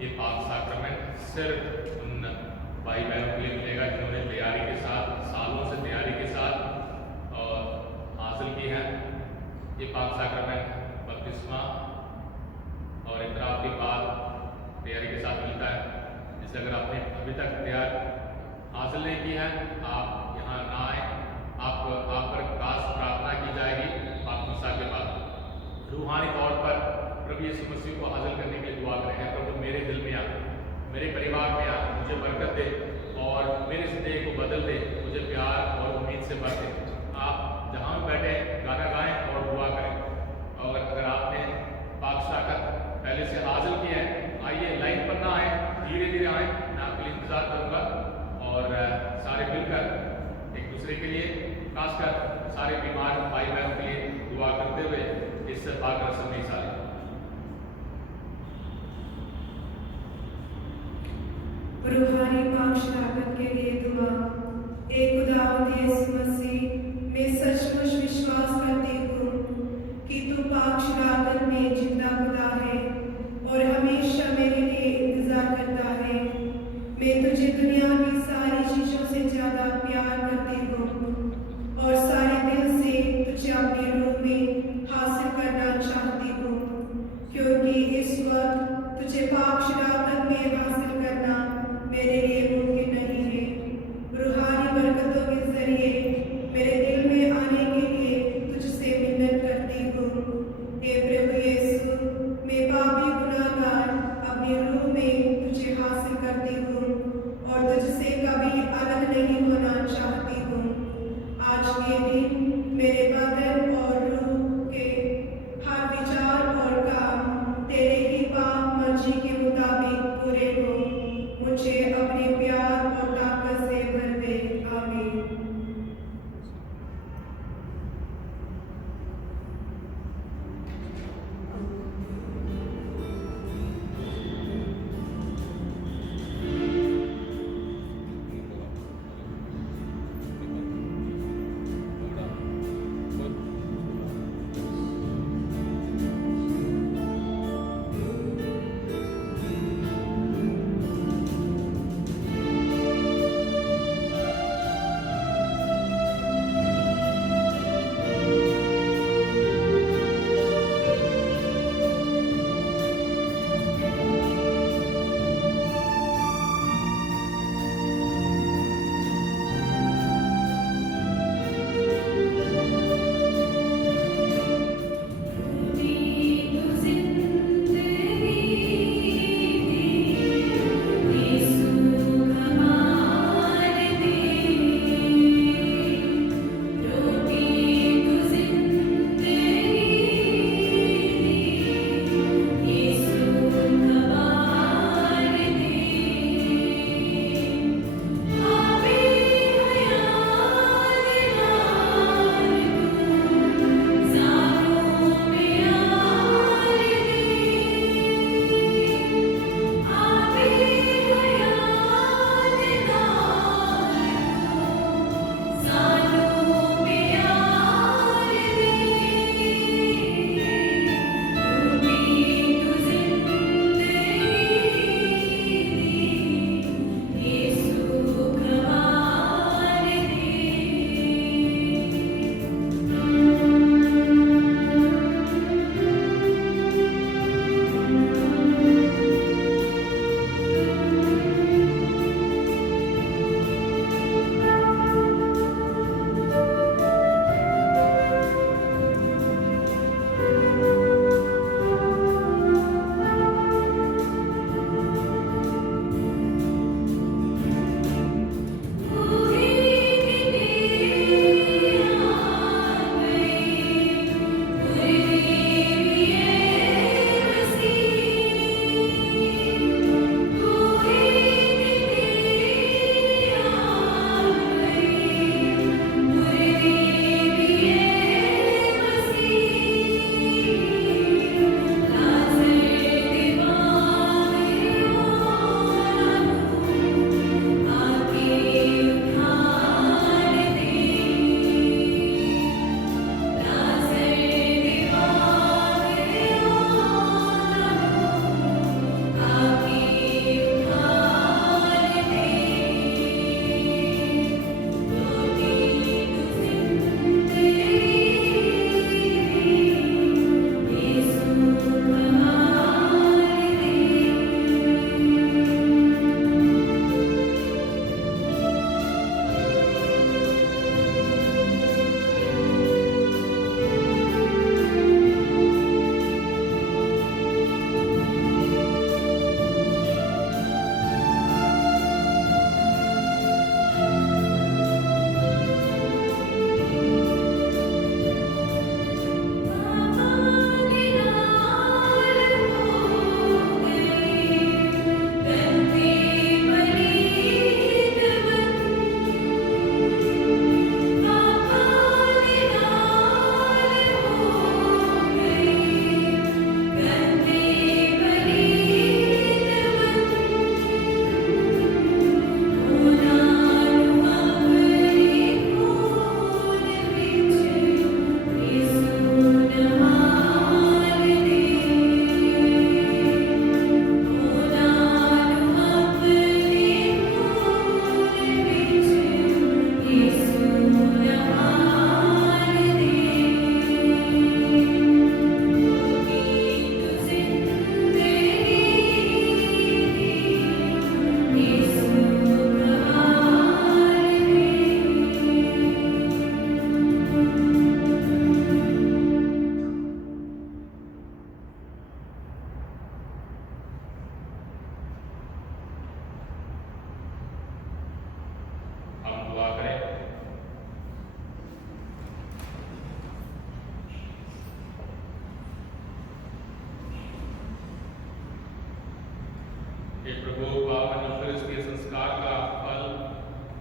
ये पाक साक्रमेंट सिर्फ उन भाई बहनों के लिए मिलेगा जिन्होंने तैयारी के साथ, सालों से तैयारी के साथ और हासिल की है। ये पाक साक्रमेंट बपतिस्मा और इतराफ़ के बाद तैयारी के साथ मिलता है। इसलिए अगर आपने अभी तक तैयार हासिल नहीं की है, आप यहाँ ना आए। आप पर खास प्रार्थना की जाएगी बपतिस्मा के बाद। रूहानी तौर पर प्रभु यीशु मसीह को हासिल करने के लिए दुआ करें। प्रभु मेरे दिल में आ, मेरे परिवार में आ, मुझे बरकत दे और मेरी ज़िंदगी को बदल दे, मुझे प्यार और उम्मीद से भर दे। आप जहाँ भी बैठे गाना गाएं और दुआ करें। और अगर आपने पाक शराकत पहले से हासिल की है, आइए लाइन पर ना आए, धीरे धीरे आए। मैं आपके लिए इंतज़ार करूँगा और सारे मिलकर एक दूसरे के लिए, खासकर सारे बीमार भाई बहनों के लिए दुआ करते हुए इस पाक रस्म में सारे रूहानी पाक शराकत के लिए दुआ। एक खुदावंद यीशु मसीह, मैं सचमुच विश्वास करती हूँ कि तू पाक शराकत में जिंदा खुदा है और हमेशा मेरे लिए इंतजार करता है। मैं तुझे दुनिया की सारी चीज़ों से ज़्यादा प्यार करती हूँ और सारे दिल से तुझे अपने रूह में हासिल करना चाहती हूँ, क्योंकि इस वक्त तुझे पाक शराकत में हासिल करना मेरे लिए मुमकिन नहीं है। रूहानी बरकतों के जरिए हे प्रभु, पावन यूकरिस्ट के संस्कार का फल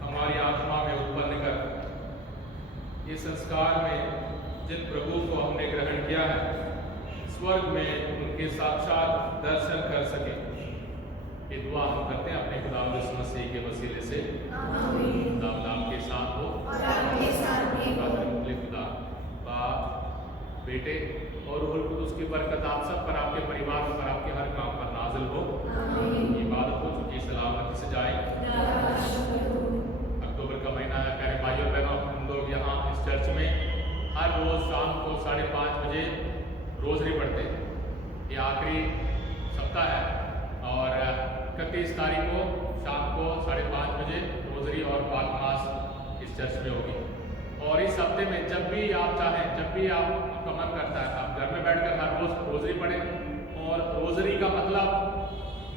हमारी आत्मा में उत्पन्न कर। इस संस्कार में जिन प्रभु को हमने ग्रहण किया है, स्वर्ग में उनके साक्षात दर्शन कर सके। ये दुआ हम करते हैं अपने खुदा यीशु मसीह के वसीले से। खुदा आपके साथ हो और आपके साथ भी हो। खुदा बाप, बेटे और रूहुल कुदूस की बरकत आप सब पर, आपके परिवार पर, आपके हर काम पर नाजिल हो। इबादत हो चुकी सलामती से जाए। अक्टूबर का महीना है, प्यारे भाइयों बहनों, हम लोग यहाँ इस चर्च में हर रोज शाम को 5:30 बजे रोजरी पढ़ते हैं। ये आखिरी सप्ताह है और 31 तारीख को शाम को 5:30 बजे रोजरी और पाकमास इस चर्च में होगी। और इस हफ्ते में जब भी आप चाहें, जब भी आपका मन करता है, आप घर में बैठकर हर रोज रोजरी पढ़ें। और रोजरी का मतलब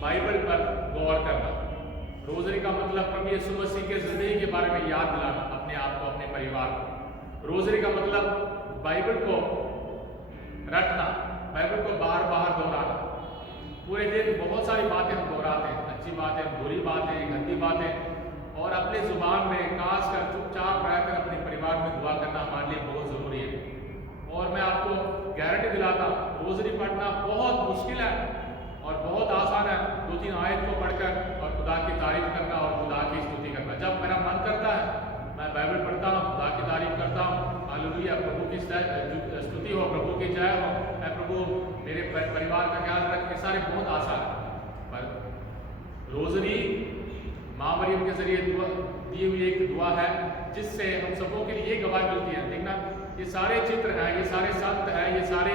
बाइबल पर गौर करना। रोजरी का मतलब प्रभु यीशु मसीह के जिंदगी के बारे में याद दिलाना अपने आप को, अपने परिवार को। रोजरी का मतलब बाइबल को रटना, बाइबल को बार बार दोहराना। पूरे दिन बहुत सारी बातें हम दोहराते हैं, अच्छी बातें, बुरी बातें, गंदी बातें, और अपने जुबान में खासकर चुपचाप रहकर अपने परिवार में दुआ करना हमारे लिए बहुत ज़रूरी है। और मैं आपको गारंटी दिलाता हूँ, रोजरी पढ़ना बहुत मुश्किल है और बहुत आसान है। 2-3 आयत को पढ़कर और खुदा की तारीफ करना और खुदा की स्तुति करना। जब मेरा मन करता है मैं बाइबल पढ़ता हूँ, खुदा की तारीफ करता हूँ। हालेलुया, प्रभु की स्तुति हो, प्रभु की जय हो, मैं प्रभु मेरे परिवार का ख्याल रख। ये सारे बहुत आसान है। पर रोजरी माँ मरियम के जरिए दी हुई एक दुआ है जिससे हम सबों के लिए ये गवाही मिलती है। देखना, ये सारे चित्र हैं, ये सारे संत हैं, ये सारे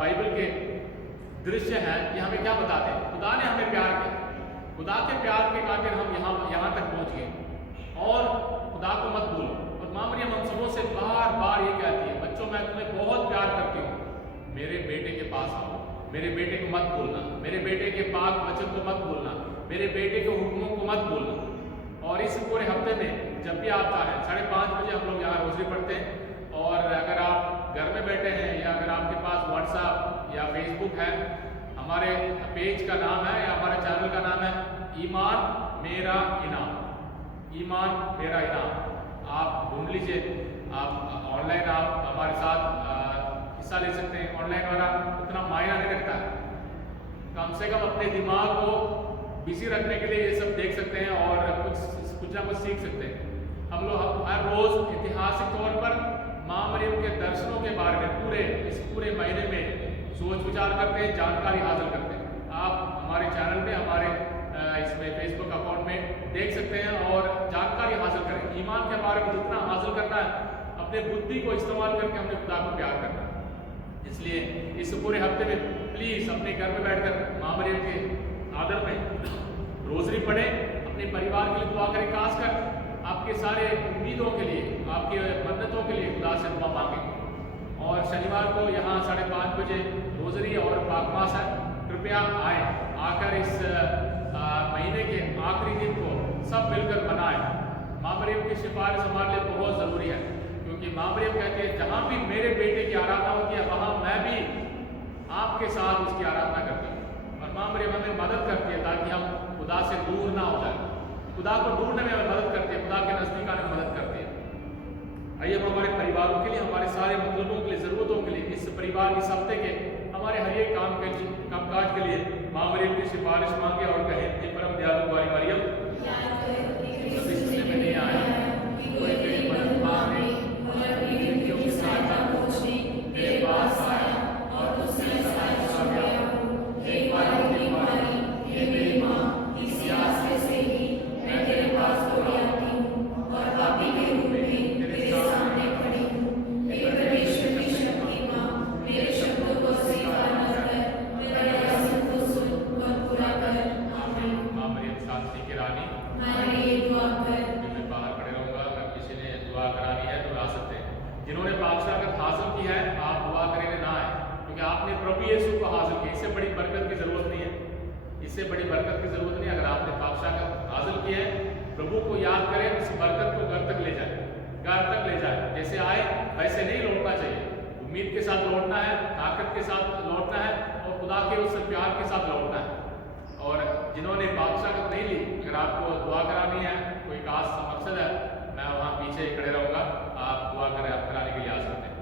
बाइबल के दृश्य हैं, ये हमें क्या बताते हैं? खुदा ने हमें प्यार किया। खुदा के प्यार के खातिर हम यहाँ तक पहुँच गए। और खुदा को मत भूलो। और माँ मरियम हम सबों से बार बार ये कहती है, बच्चों मैं तुम्हें बहुत प्यार करती हूँ, मेरे बेटे के पास आओ, मेरे बेटे को मत भूलना, मेरे बेटे के पाक वचन को मत भूलना, मेरे बेटे के हुक्मों को मत भूलना। और इस पूरे हफ्ते में जब भी आप चाहें, 5:30 बजे हम लोग यहाँ रोजरी पढ़ते हैं। और अगर आप घर में बैठे हैं या अगर आपके पास व्हाट्सएप या फेसबुक है, हमारे पेज का नाम है या हमारे चैनल का नाम है ईमान मेरा इनाम। ईमान मेरा इनाम आप ढूंढ लीजिए। आप ऑनलाइन आप हमारे साथ हिस्सा ले सकते हैं। ऑनलाइन वाला उतना मायना नहीं रखता है, कम से कम अपने दिमाग को बिजी रखने के लिए ये सब देख सकते हैं और कुछ ना कुछ सीख सकते हैं। हम लोग हर रोज ऐतिहासिक तौर पर माँ मरियम के दर्शनों के बारे में इस पूरे महीने में सोच विचार करते हैं, जानकारी हासिल करते हैं। आप हमारे चैनल में, हमारे इसमें फेसबुक अकाउंट में देख सकते हैं और जानकारी हासिल करें। ईमान के बारे में जितना हासिल करना है, अपने बुद्धि को इस्तेमाल करके हमने खुदा को प्यार करना है। इसलिए इस पूरे हफ्ते में प्लीज़ अपने घर में बैठकर माँ मरियम के आदर में रोजरी पढ़ें, अपने परिवार के लिए दुआ करें, खासकर आपके सारे उम्मीदों के लिए, आपके मन्नतों के लिए खुदा से दुआ मांगें। और शनिवार को यहाँ 5:30 बजे रोजरी और पाकमास है। कृपया आए, आकर इस महीने के आखिरी दिन को सब मिलकर मनाएं। माँ मरियम की सिफारिश हमारे लिए बहुत ज़रूरी है, क्योंकि माँ मरियम कहती है जहाँ भी मेरे बेटे की आराधना होती है वहाँ मैं भी आपके साथ उसकी आराधना करती हूँ। और माँ मरियम हमें मदद करती है ताकि हम खुदा से दूर ना हो जाए। खुदा को ढूंढने में हमें मदद करती है, खुदा के नज़दीक आने में मदद करती है। आइए हम हमारे परिवारों के लिए, हमारे सारे मतलबों के लिए, ज़रूरतों के लिए, इस परिवार इस हफ्ते के हमारे हर एक कामकाज के लिए माँ मरियम की सिफारिश मांगे और कहें कि परम दयालु वाली मरियम कभी सुनने में नहीं आया कि कोई तेरी मदद मांगे और अपनी विनतियों की सहायता पूछने तेरे पास आया और तुझसे सहायता कर गया। एक बार मेरी मारी, हे मेरी माँ, इस आशय से ही मैं तेरे पास दौड़ी आती हूँ और पापी के रूप में तेरे सामने खड़ी हूँ। हे परमेश्वर की शक्ति माँ, मेरे शब्दों को स्वीकार न कर, मेरा याचन को सुन और पूरा कर। आमीन। माँ मरियम शांति की रानी, हमारे लिए दुआ कर। मैं बाहर खड़े रहूँगा, अगर किसी ने दुआ करानी है तो आ सकते हैं। जिन्होंने पाकशागत हासिल की है आप दुआ करने ना आए, क्योंकि आपने प्रभु यीशु को हासिल किया। इससे बड़ी बरकत की जरूरत नहीं है, इससे बड़ी बरकत की जरूरत नहीं है। अगर आपने पाकशागत हासिल की है, प्रभु को याद करें, उस बरकत को घर तक ले जाए, घर तक ले जाए। जैसे आए वैसे नहीं लौटना चाहिए, उम्मीद के साथ लौटना है, ताकत के साथ लौटना है और खुदा के उस प्यार के साथ लौटना है। और जिन्होंने बादशाहत नहीं ली, अगर आपको दुआ करानी है, कोई खास मकसद है, मैं वहाँ पीछे खड़े रहूँगा, आप दुआ करें, आप कराने के लिए आ सकते हैं।